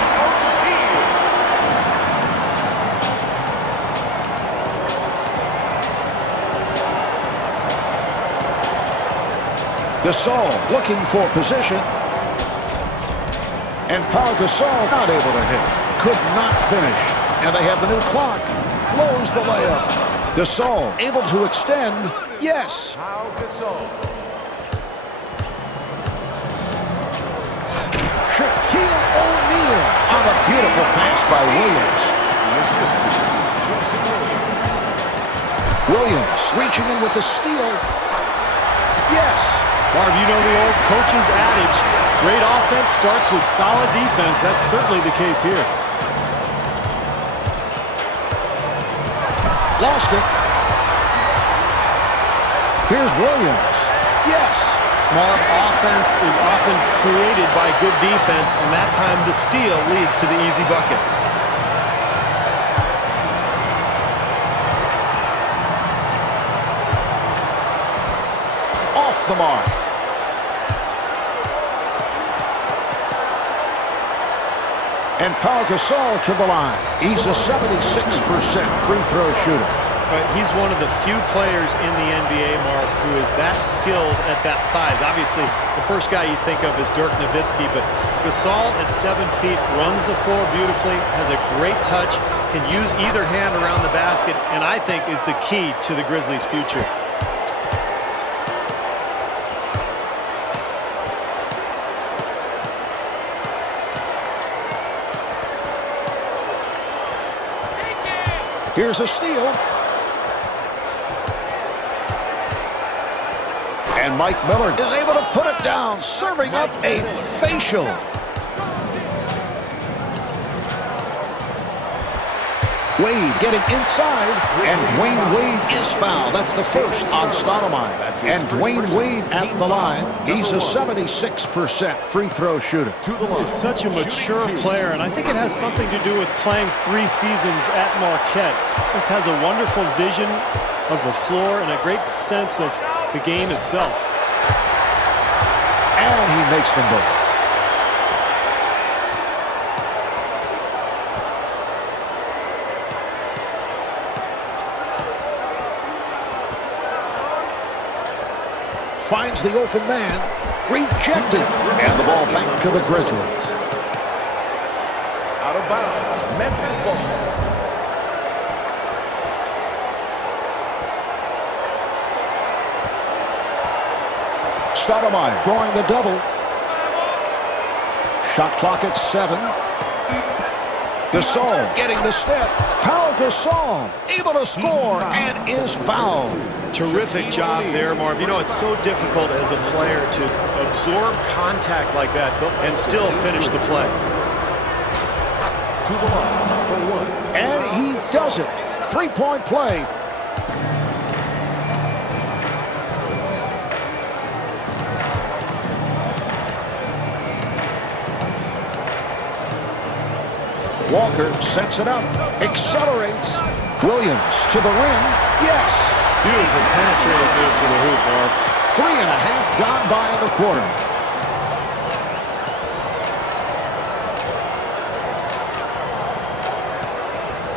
Gasol looking for position. And Paul Gasol not able to hit. Could not finish. And they have the new clock. Blows the layup. Gasol able to extend. Yes. Pau Gasol. Shaquille O'Neal on a beautiful pass by Williams. The assist to Jason Williams. Williams reaching in with the steal. Yes. Marv, you know the old coach's adage, great offense starts with solid defense. That's certainly the case here. Lost it. Here's Williams. Yes. Marv, offense is often created by good defense, and that time the steal leads to the easy bucket. Off the mark. And Paul Gasol to the line. He's a 76% free throw shooter. He's one of the few players in the NBA, Mark, who is that skilled at that size. Obviously, the first guy you think of is Dirk Nowitzki, but Gasol at 7 feet runs the floor beautifully, has a great touch, can use either hand around the basket, and I think is the key to the Grizzlies' future. Here's a steal. And Mike Miller is able to put it down, serving up a facial. Wade getting inside, and Dwayne Wade is fouled. That's the first on Stoudemire. And Dwayne Wade at the line. He's a 76% free throw shooter. He's such a mature player, and I think it has something to do with playing 3 seasons at Marquette. Just has a wonderful vision of the floor and a great sense of the game itself. And he makes them both. Finds the open man. Rejected. And the ball back to the Grizzlies. Out of bounds. Memphis ball. Stoudemire drawing the double. Shot clock at 7. Gasol getting the step. Pau Gasol able to score and is fouled. Terrific job there, Marv. You know, it's so difficult as a player to absorb contact like that and still finish the play. To the line for 1. And he does it. 3-point play. Walker sets it up, accelerates. Williams to the rim. Yes. Beautiful penetrating move to the hoop, Marv. 3.5 gone by in the quarter.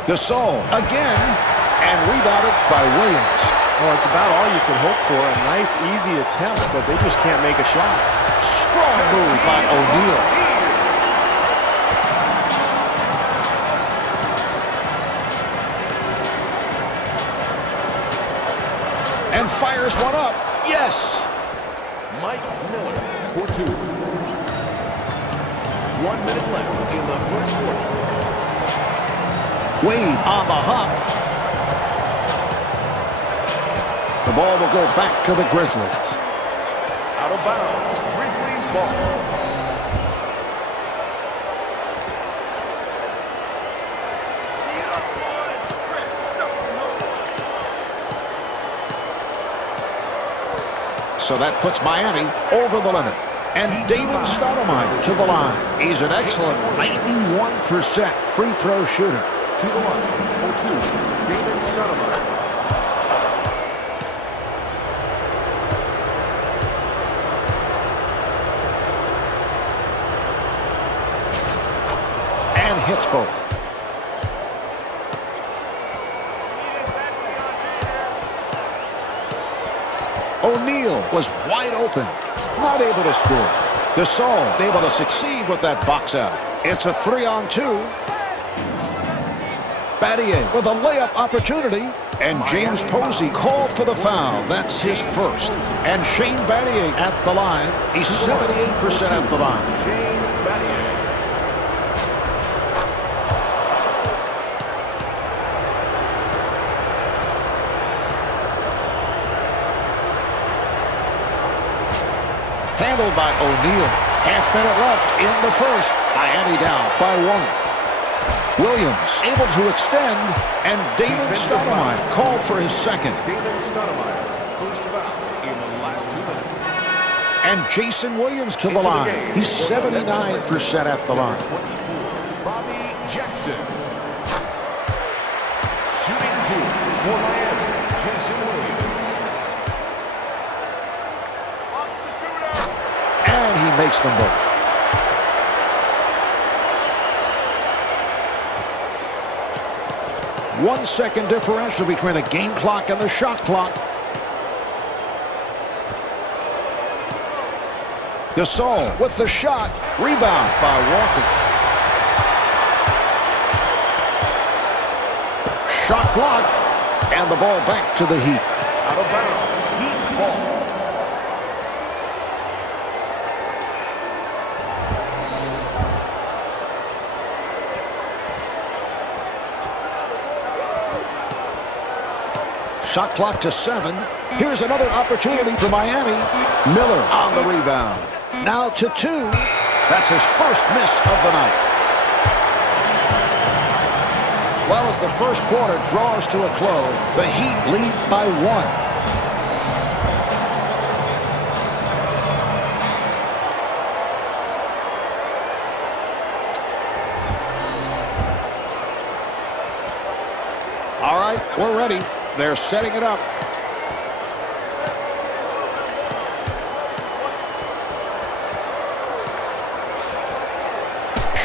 Gasol again, and rebounded by Williams. Well, it's about all you can hope for. A nice, easy attempt, but they just can't make a shot. Strong move by O'Neal. And fires one up. Yes. Mike Miller for 2. 1 minute left in the first quarter. Wade on the hop. The ball will go back to the Grizzlies. Out of bounds. Grizzlies ball. So that puts Miami over the limit. And David Stoudemire to the line. He's an excellent 91% free throw shooter. To the line for 2. David Stoudemire. And hits both. O'Neal was wide open. Not able to score. Gasol able to succeed with that box out. It's a 3-on-2. Battier with a layup opportunity. And James Posey called for the foul. That's his first. And Shane Battier at the line. He's 78% at the line. Shane Battier. Handled by O'Neal. Half-minute left in the first. Miami down by 1. Williams able to extend, and David Stoudemire called for his second. David Stoudemire, first foul in the last 2 minutes. And Jason Williams to the line. He's 79% at the line. 24, Bobby Jackson. Shooting 2 for Miami, Jason Williams. And he makes them both. 1 second differential between the game clock and the shot clock. Gasol with the shot. Rebound by Walker. Shot blocked. And the ball back to the Heat. Out of bounds. Heat ball. Shot clock to 7. Here's another opportunity for Miami. Miller on the rebound. Now to 2. That's his first miss of the night. Well, as the first quarter draws to a close, the Heat lead by 1. All right, we're ready. They're setting it up.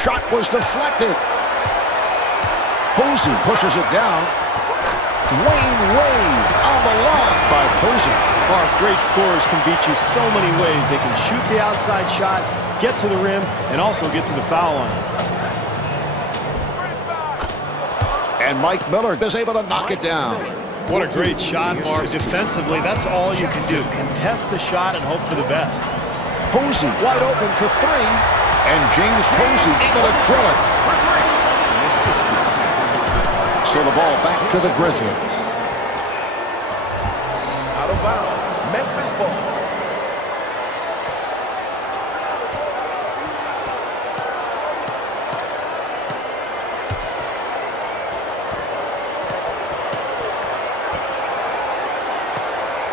Shot was deflected. Posey pushes it down. Dwayne Wade on the line by Posey. Our great scorers can beat you so many ways. They can shoot the outside shot, get to the rim, and also get to the foul line. And Mike Miller is able to knock it down. What a great shot, Mark. Defensively, that's all you can do. Contest the shot and hope for the best. Posey wide open for 3. And James Posey able to drill it. So the ball back to the Grizzlies. Out of bounds. Memphis ball.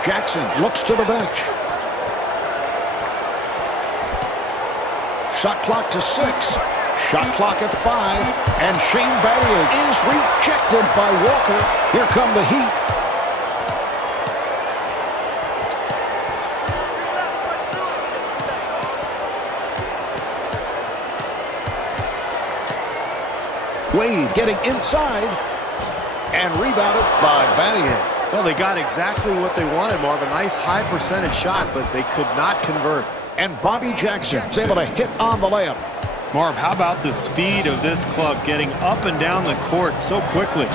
Jackson looks to the bench. Shot clock to 6. Shot clock at 5. And Shane Battier is rejected by Walker. Here come the Heat. Wade getting inside. And rebounded by Battier. Well, they got exactly what they wanted, Marv. A nice high percentage shot, but they could not convert. And Bobby Jackson is able to hit on the layup. Marv, how about the speed of this club getting up and down the court so quickly?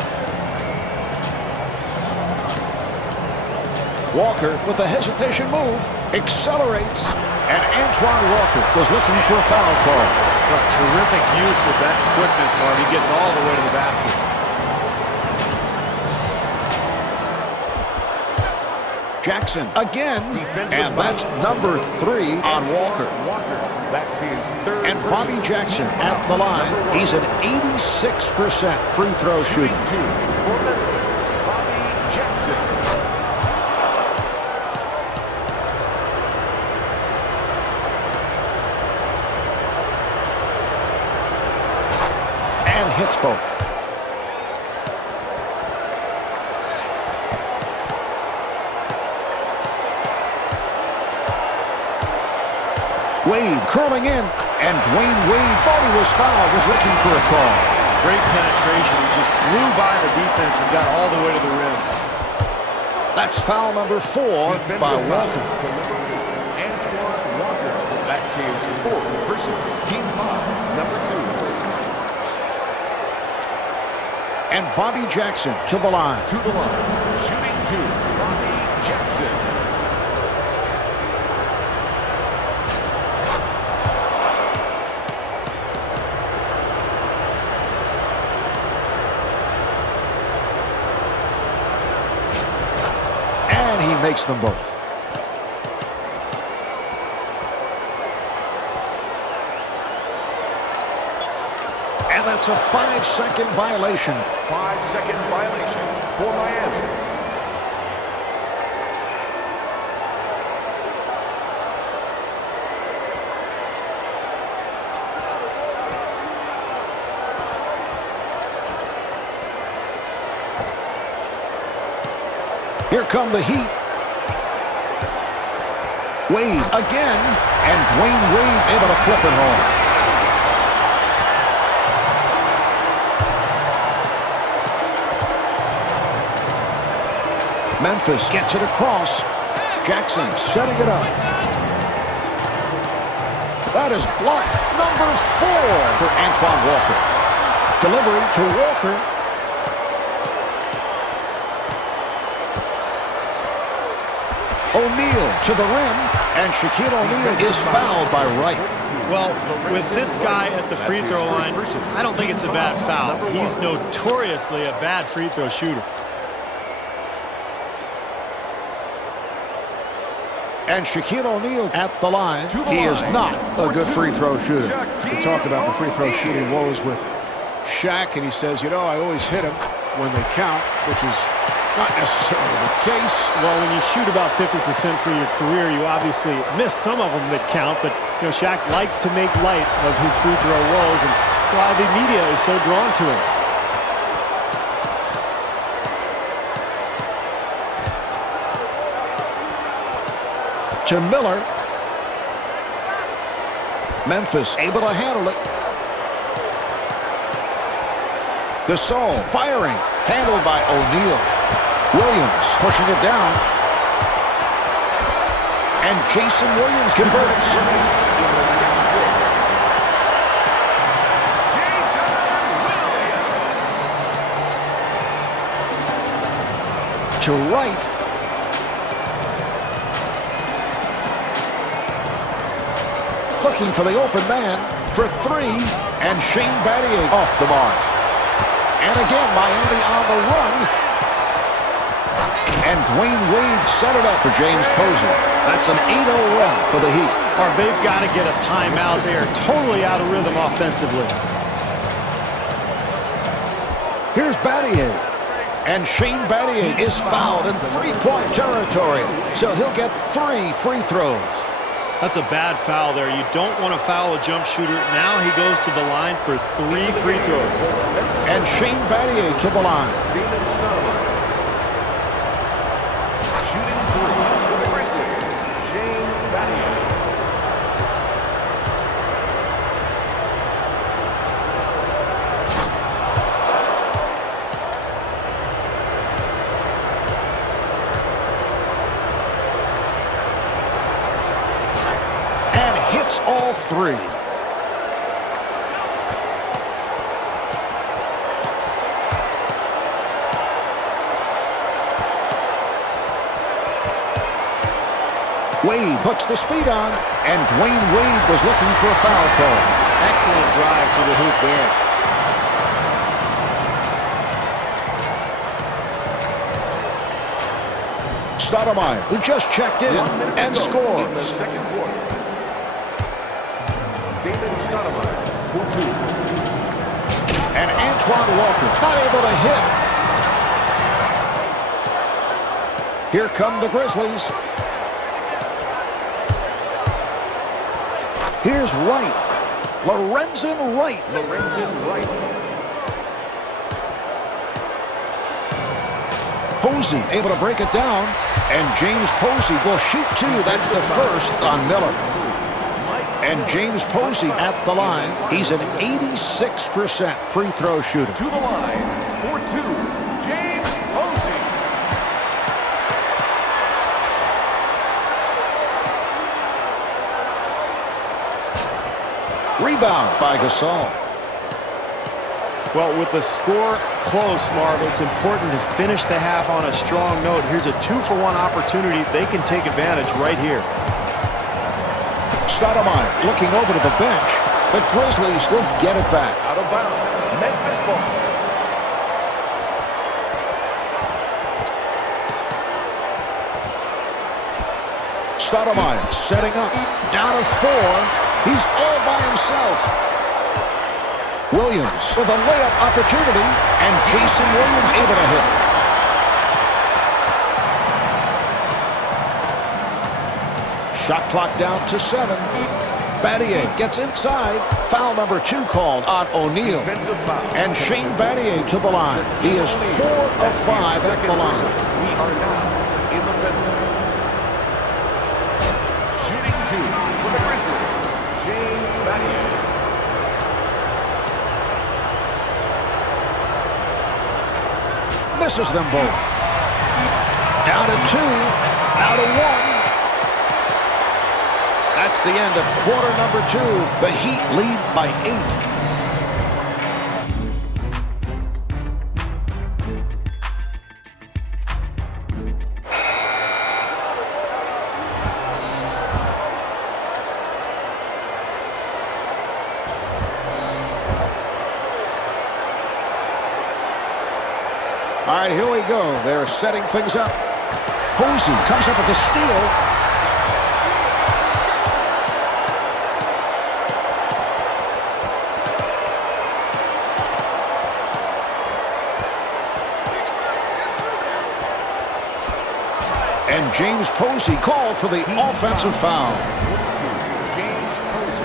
Walker with the hesitation move, accelerates, and Antoine Walker was looking for a foul call. Well, terrific use of that quickness, Marv. He gets all the way to the basket. Jackson again, and that's number 3 on Walker. That's his third. And Bobby Jackson at the line. He's an 86% free throw shooter. 2 for Memphis. Bobby Jackson. And hits both. Wade curling in, and Dwayne Wade thought he was fouled, was looking for a call. Great penetration. He just blew by the defense and got all the way to the rim. That's foul number 4 Defensive by foul Walker. to number 8, Antoine Walker. That's his 4th personal. Team foul, number 2. And Bobby Jackson to the line. To the line, shooting 2, Bobby Jackson. And he makes them both. And that's a 5-second violation. 5-second violation for Miami. Here come the Heat. Wade again, and Dwayne Wade able to flip it home. Memphis gets it across. Jackson setting it up. That is block number 4 for Antoine Walker. Delivery to Walker. O'Neal to the rim, and Shaquille O'Neal is fouled by Wright. Well, with this guy at the free throw line, I don't think it's a bad foul. He's notoriously a bad free throw shooter. And Shaquille O'Neal at the line. He is not a good free throw shooter. We talked about the free throw shooting woes with Shaq, and he says, you know, I always hit him when they count, which is not necessarily the case. Well, when you shoot about 50% for your career, you obviously miss some of them that count, but you know, Shaq likes to make light of his free throw woes, and that's why the media is so drawn to him. To Miller. Memphis able to handle it. Gasol firing. Handled by O'Neal. Williams pushing it down. And Jason Williams converts. In the second quarter. Jason Williams. To Wright. Looking for the open man for 3, and Shane Battier off the mark. And again, Miami on the run. And Dwayne Wade set it up for James Posey. That's an 8-0 run for the Heat. Or they've got to get a timeout. They are totally out of rhythm offensively. Here's Battier. And Shane Battier is fouled in 3-point territory. So he'll get 3 free throws. That's a bad foul there. You don't want to foul a jump shooter. Now he goes to the line for 3 free throws. And Shane Battier to the line. Damon Stoudemire. Shooting 3 for the Grizzlies. Shane Battier. And hits all 3. Wade puts the speed on, and Dwayne Wade was looking for a foul call. Excellent drive to the hoop there. Stoudemire, who just checked in and scores. In the second quarter. Damon Stoudemire for 2. And Antoine Walker not able to hit. Here come the Grizzlies. Here's Wright. Lorenzen Wright. Lorenzen Wright. Posey able to break it down. And James Posey will shoot 2. That's the first on Miller. And James Posey at the line. He's an 86% free throw shooter. To the line for 2. James Posey. Rebound by Gasol. Well, with the score close, Marv, it's important to finish the half on a strong note. Here's a 2-for-1 opportunity. They can take advantage right here. Stoudemire looking over to the bench. The Grizzlies will get it back. Out of bounds. Memphis ball. Stoudemire setting up. Down to 4. He's all by himself. Williams with a layup opportunity, and Jason Williams able to hit. Shot clock down to 7. Battier gets inside. Foul number 2 called on O'Neal. Defensive foul. And Shane Battier to the line. He is 4 of 5 at the line. We are now in the penalty. Shooting 2 for the Grizzlies. Shane Battier. Misses them both. Down to 2. Out of 1. That's the end of quarter number 2. The Heat lead by 8. All right, here we go. They're setting things up. Posey comes up with the steal. And James Posey called for the offensive foul. James Posey.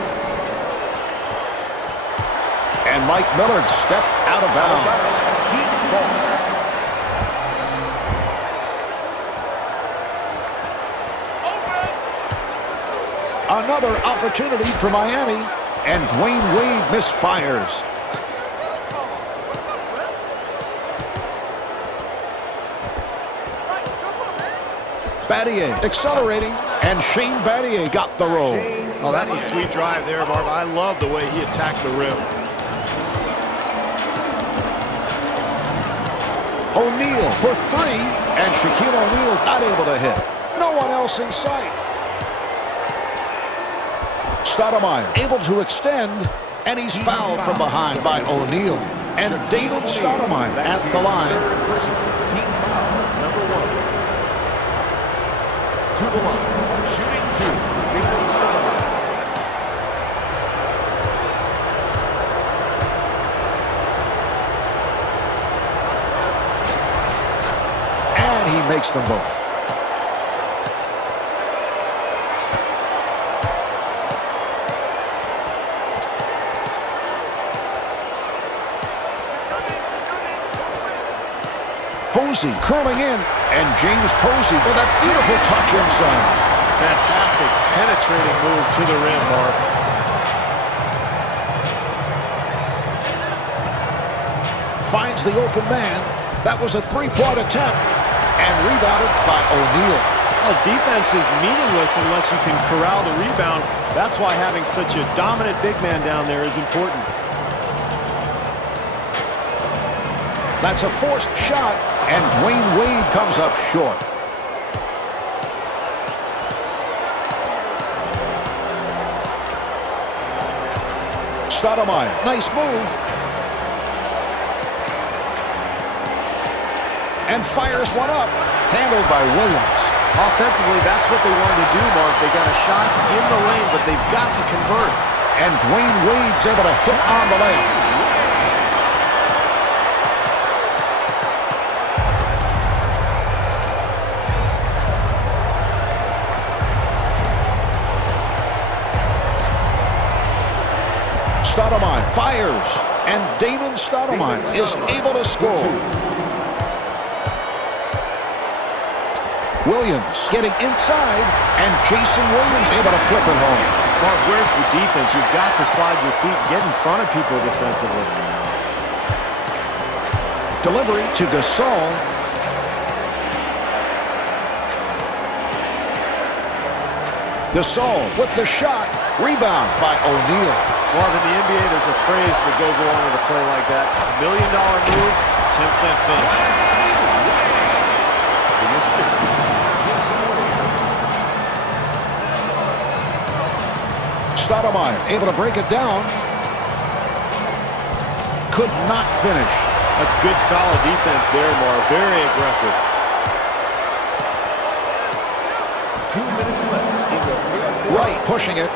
And Mike Millard stepped out of bounds. Heat ball. Another opportunity for Miami, and Dwayne Wade misfires. Battier accelerating, and Shane Battier got the roll. Oh, that's a sweet drive there, Marv. I love the way he attacked the rim. O'Neal for 3, and Shaquille O'Neal not able to hit. No one else in sight. Stoudemire able to extend, and he's fouled from behind by O'Neal. And David Stoudemire at the line. Team foul number 1. To the line. Shooting 2. David Stoudemire. And he makes them both. Posey curling in, and James Posey with a beautiful touch inside. Fantastic penetrating move to the rim, Marv. Finds the open man. That was a 3-point attempt, and rebounded by O'Neal. Well, defense is meaningless unless you can corral the rebound. That's why having such a dominant big man down there is important. That's a forced shot, and Dwayne Wade comes up short. Stoudemire, nice move. And fires one up, handled by Williams. Offensively, that's what they wanted to do, Marv. They got a shot in the lane, but they've got to convert. And Dwayne Wade's able to hit on the layup. Stoudemire fires, and Damon Stoudemire is able to score. Williams getting inside, and Jason Williams able to flip it home. Mark, where's the defense? You've got to slide your feet, get in front of people defensively. Delivery to Gasol. Gasol with the shot. Rebound by O'Neal. Marvin, in the NBA, there's a phrase that goes along with a play like that. $1 million move, 10-cent finish. The assist to Jason Williams. Stoudemire able to break it down. Could not finish. That's good, solid defense there, Marv. Very aggressive. 2 minutes left in the third quarter. Right, pushing it.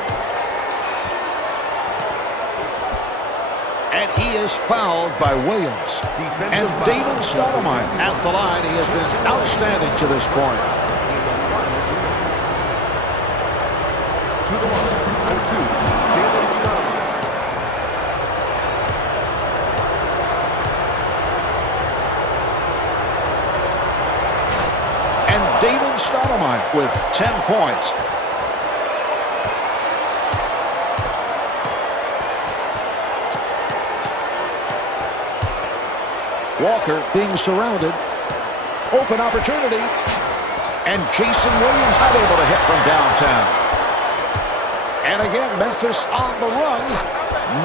And he is fouled by Williams. Defensive And foul. Damon Stoudemire at the line. He has been outstanding to this point. In the final 2 minutes. To the line, 0-2, Damon Stoudemire. And Damon Stoudemire with 10 points. Walker being surrounded. Open opportunity. And Jason Williams not able to hit from downtown. And again, Memphis on the run.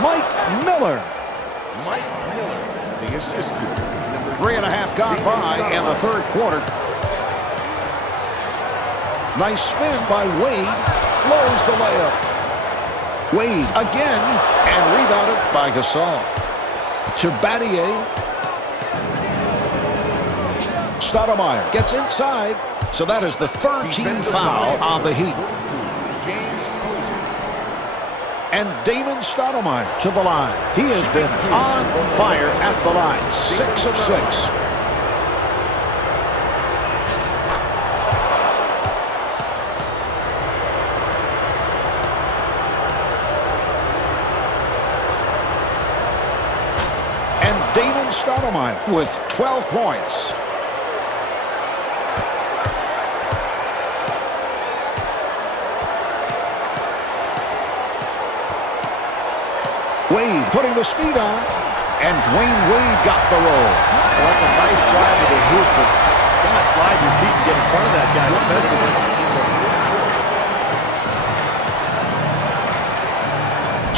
Mike Miller. Mike Miller, the assist to number 3.5 gone by in the third quarter. Nice spin by Wade. Blows the layup. Wade again. And rebounded by Gasol. To Battier. Stoudemire gets inside. So that is the third team foul on the Heat. James Posey. And Damon Stoudemire to the line. He has been on fire at the line. 6 of 6. And Damon Stoudemire with 12 points. Wade putting the speed on, and Dwayne Wade got the roll. Well, that's a nice drive to the hoop, but gotta slide your feet and get in front of that guy defensively.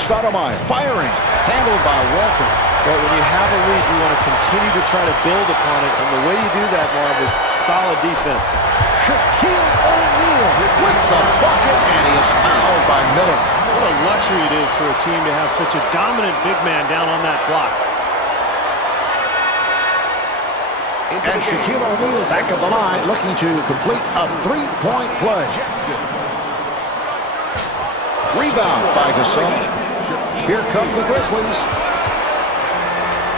Stoudemire firing, handled by Walker. But when you have a lead, you want to continue to try to build upon it, and the way you do that, Marv, is solid defense. Shaquille O'Neal with the bucket, and he is fouled by Miller. What a luxury it is for a team to have such a dominant big man down on that block. And Shaquille O'Neal back at the line, looking to complete a three-point play. Rebound by Gasol. Here come the Grizzlies.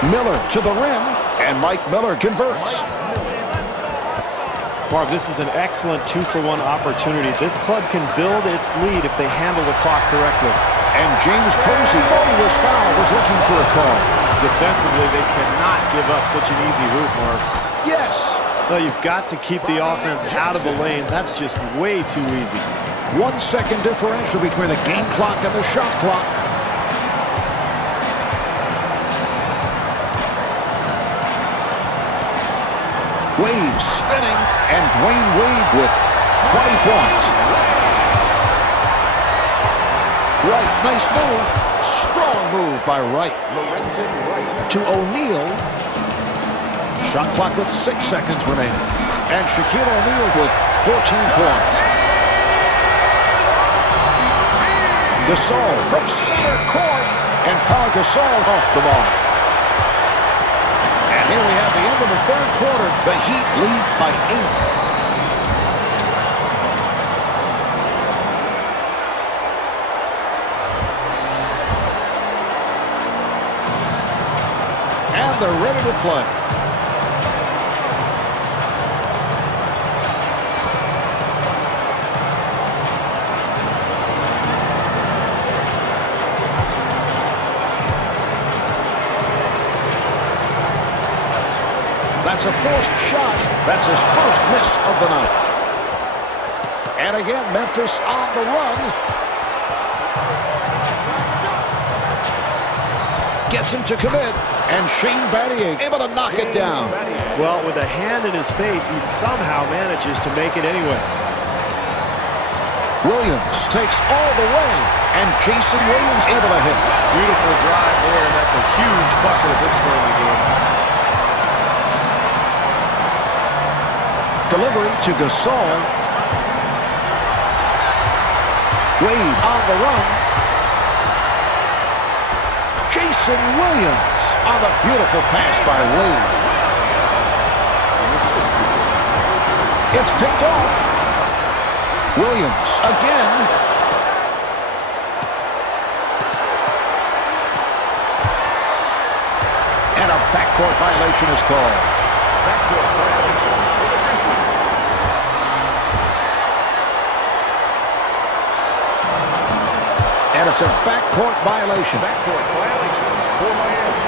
Miller to the rim, and Mike Miller converts. Marv, this is an excellent 2-for-1 opportunity. This club can build its lead if they handle the clock correctly. And James Posey thought he was fouled, was looking for a call. Defensively, they cannot give up such an easy hoop, Marv. Yes. No, you've got to keep the offense out of the lane. That's just way too easy. 1 second differential between the game clock and the shot clock. Wade spinning, and Dwayne Wade with 20 points. Wright, nice move. Strong move by Wright. To O'Neal. Shot clock with 6 seconds remaining. And Shaquille O'Neal with 14 points. Gasol from center court. And Pau Gasol off the ball. And here we have the end of the third quarter. The Heat lead by 8. And they're ready to play. That's a forced shot. That's his first miss of the night. And again, Memphis on the run. Gets him to commit. And Shane Battier able to knock it down. Well, with a hand in his face, he somehow manages to make it anyway. Williams takes all the way, and Jason Williams able to hit. Beautiful drive there. That's a huge bucket at this point in the game. Delivery to Gasol. Wade on the run. Jason Williams on the beautiful pass by Wade. It's picked off. Williams again. And a backcourt violation is called. Backcourt violation for the Grizzlies. And it's a backcourt violation. Backcourt violation for Miami.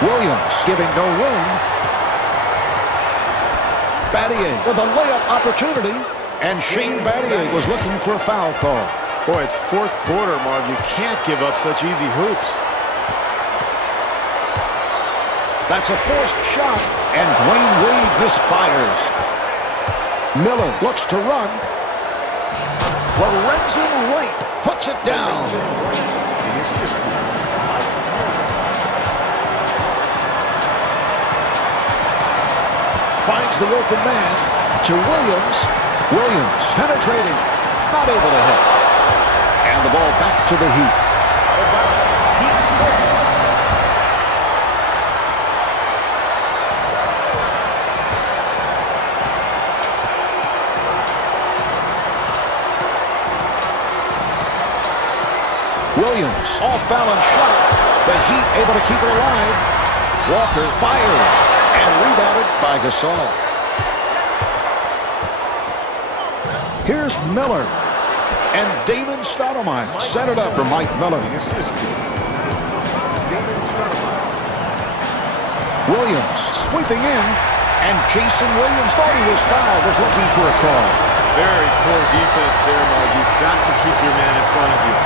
Williams giving no room. Battier with a layup opportunity. And Shane Battier was looking for a foul call. Boy, it's fourth quarter, Marv. You can't give up such easy hoops. That's a forced shot. And Dwayne Wade misfires. Miller looks to run. Lorenzen Wright puts it down. The assist. Finds the open man to Williams. Williams penetrating, not able to hit. And the ball back to the Heat. Williams, off-balance shot. The Heat able to keep it alive. Walker fires and rebounded by Gasol. Here's Miller. And Damon Stoudemire set it up for Mike Miller. The assist. Damon Stoudemire. Williams sweeping in. And Jason Williams thought he was fouled, was looking for a call. Very poor defense there, Marv. You've got to keep your man in front of you.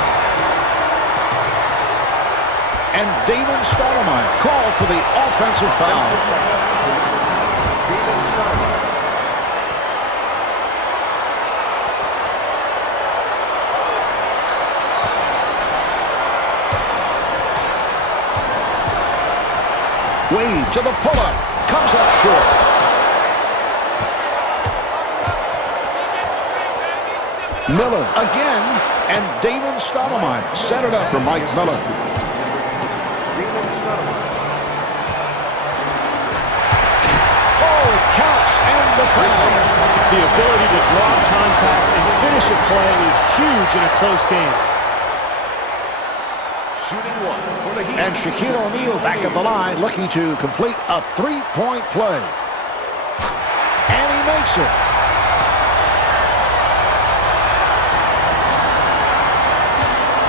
And Damon Stoudemire called for the offensive foul. Damon Stoudemire. Wade to the pull-up. Comes up short. Miller again. And Damon Stoudemire set it up for Mike Miller. Damon Stoudemire. Oh, it counts. And the foul. The ability to draw contact and finish a play is huge in a close game. Shooting one for the Heat. And Shaquille O'Neal back at the line looking to complete a three-point play. And he makes it.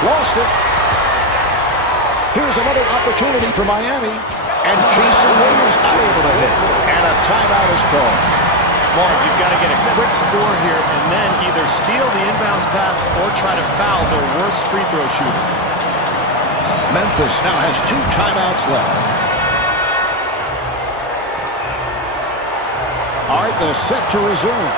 Lost it. Here's another opportunity for Miami. And Jason Williams not able to hit. And a timeout is called. Mark, you've got to get a quick score here and then either steal the inbounds pass or try to foul their worst free throw shooter. Memphis now has 2 timeouts left. All right, they're set to resume.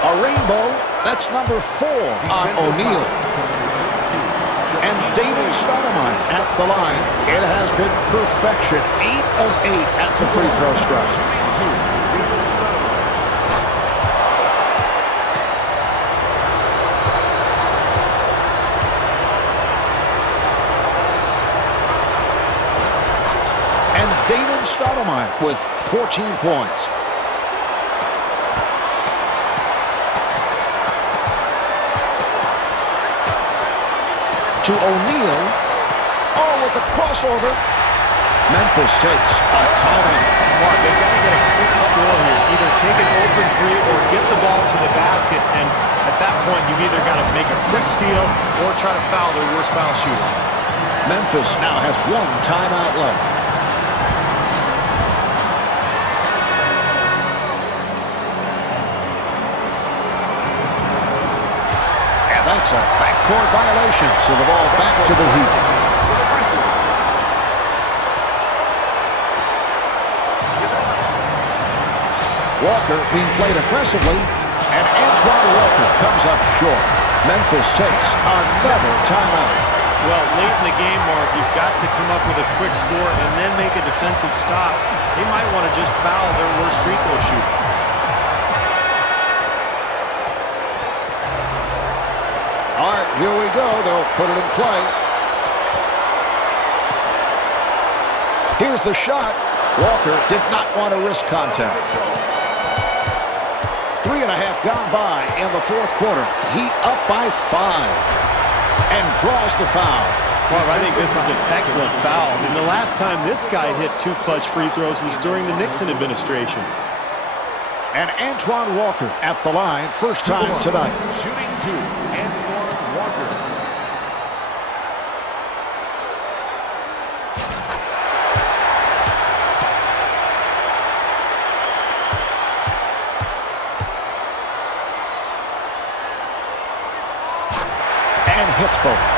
A rainbow. That's number 4 on O'Neal. And David Stoudemire at the line. It has been perfection. 8 of 8 at the free throw stripe. Shooting 2. Damon Stoudemire. And Damon Stoudemire with 14 points. To O'Neal. Oh, with the crossover. Memphis takes a timeout. Mark, they've got to get a quick score here. Either take an open three or get the ball to the basket. And at that point, you've either got to make a quick steal or try to foul their worst foul shooter. Memphis now has 1 timeout left. That's a backcourt violation, so the ball back to the Heat. Walker being played aggressively, and Antoine Walker comes up short. Memphis takes another timeout. Well, late in the game, Mark, you've got to come up with a quick score and then make a defensive stop. They might want to just foul their worst free throw shooter. All right, here we go. They'll put it in play. Here's the shot. Walker did not want to risk contact. 3.5 gone by in the fourth quarter. Heat up by 5. And draws the foul. Well, I think this is an excellent foul. And the last time this guy hit 2 clutch free throws was during the Nixon administration. And Antoine Walker at the line, first time tonight. Shooting 2, Antoine Walker. And hits both.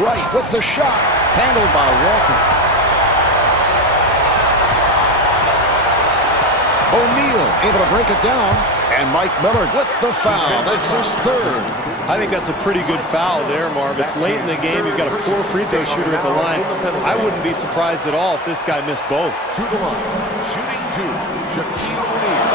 Right with the shot, handled by Walker. O'Neal able to break it down, and Mike Miller with the foul. That's his third. I think that's a pretty good foul there, Marv. It's late in the game. You've got a poor free throw shooter at the line. I wouldn't be surprised at all if this guy missed both. To the line, shooting 2, Shaquille O'Neal.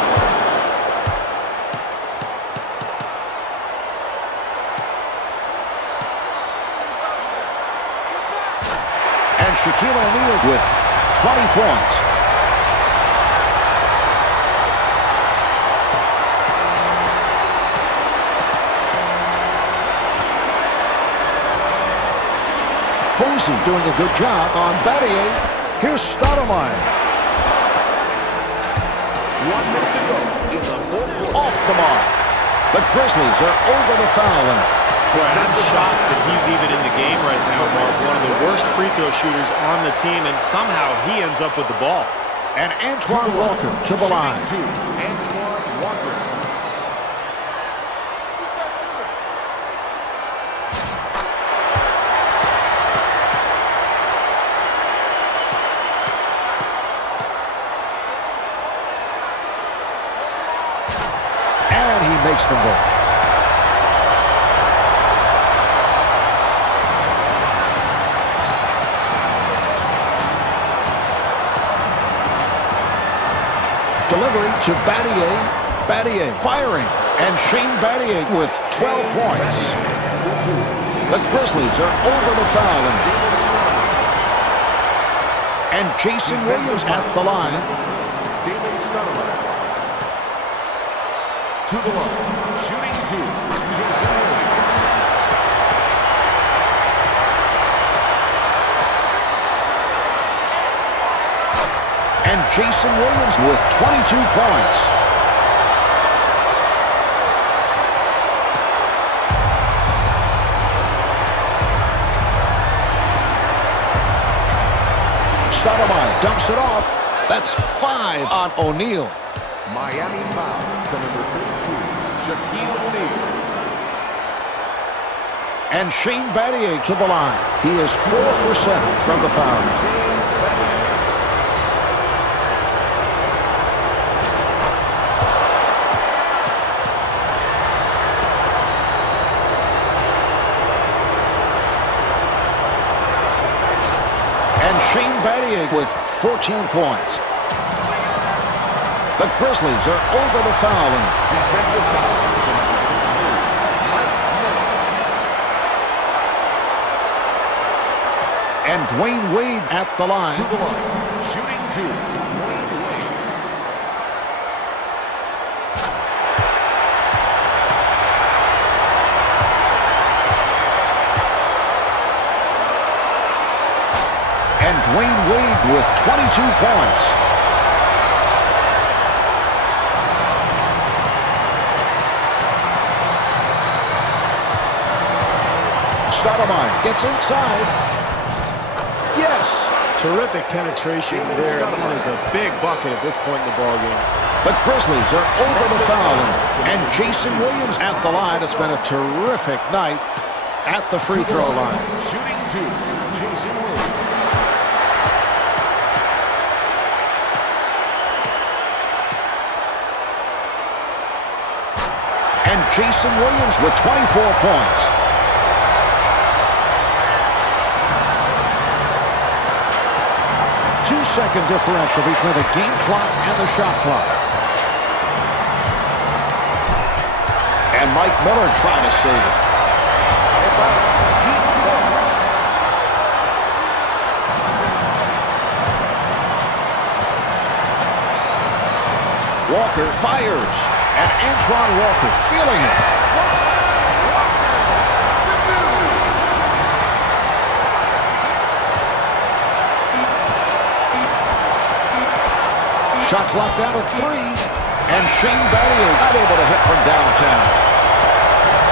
Shaquille O'Neal with 20 points. Posey doing a good job on Battier. Here's Stoudemire. 1 minute to go in the fourth quarter. Off the mark. The Grizzlies are over the foul line. Boy, I'm shocked that he's even in the game right now, Mark. One of the worst free throw shooters on the team, and somehow he ends up with the ball. And Antoine Walker to the line. Shooting 2, Antoine Walker. And he makes them both. Delivery to Battier. Battier firing. And Shane Battier with 12 points. The Grizzlies are over the foul line. And Jason Williams at the line. Damon Stoudemire. To the line, shooting 2, Jason Williams. And Jason Williams with 22 points. Stoudemire dumps it off. That's 5 on O'Neal. Miami foul to number 32, Shaquille O'Neal. And Shane Battier to the line. He is 4 for 7 from the foul line. Shane Battier with 14 points. The Grizzlies are over the foul line. Defensive foul. And Dwayne Wade at the line. To the line, shooting 2, Dwayne Wade. And Dwayne Wade with 22 points. Stoudemire gets inside. Yes! Terrific penetration there. That is a big bucket at this point in the ballgame. The Grizzlies are over the foul line. And Jason Williams at the line. It's been a terrific night at the free throw line. Shooting 2, Jason Williams. And Jason Williams with 24 points. Two-second differential between the game clock and the shot clock. And Mike Miller trying to save it. Walker fires. And Antoine Walker feeling it. Shot clock down to 3. And Shane Battier not able to hit from downtown.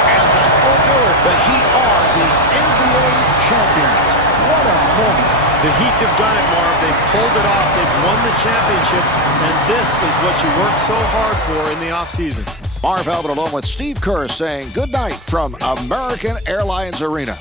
And that will do it. The Heat are the NBA champions. What a moment. The Heat have done it, Marv. They've pulled it off. They've won the championship. And this is what you work so hard for in the offseason. Marv Albert along with Steve Kerr saying good night from American Airlines Arena.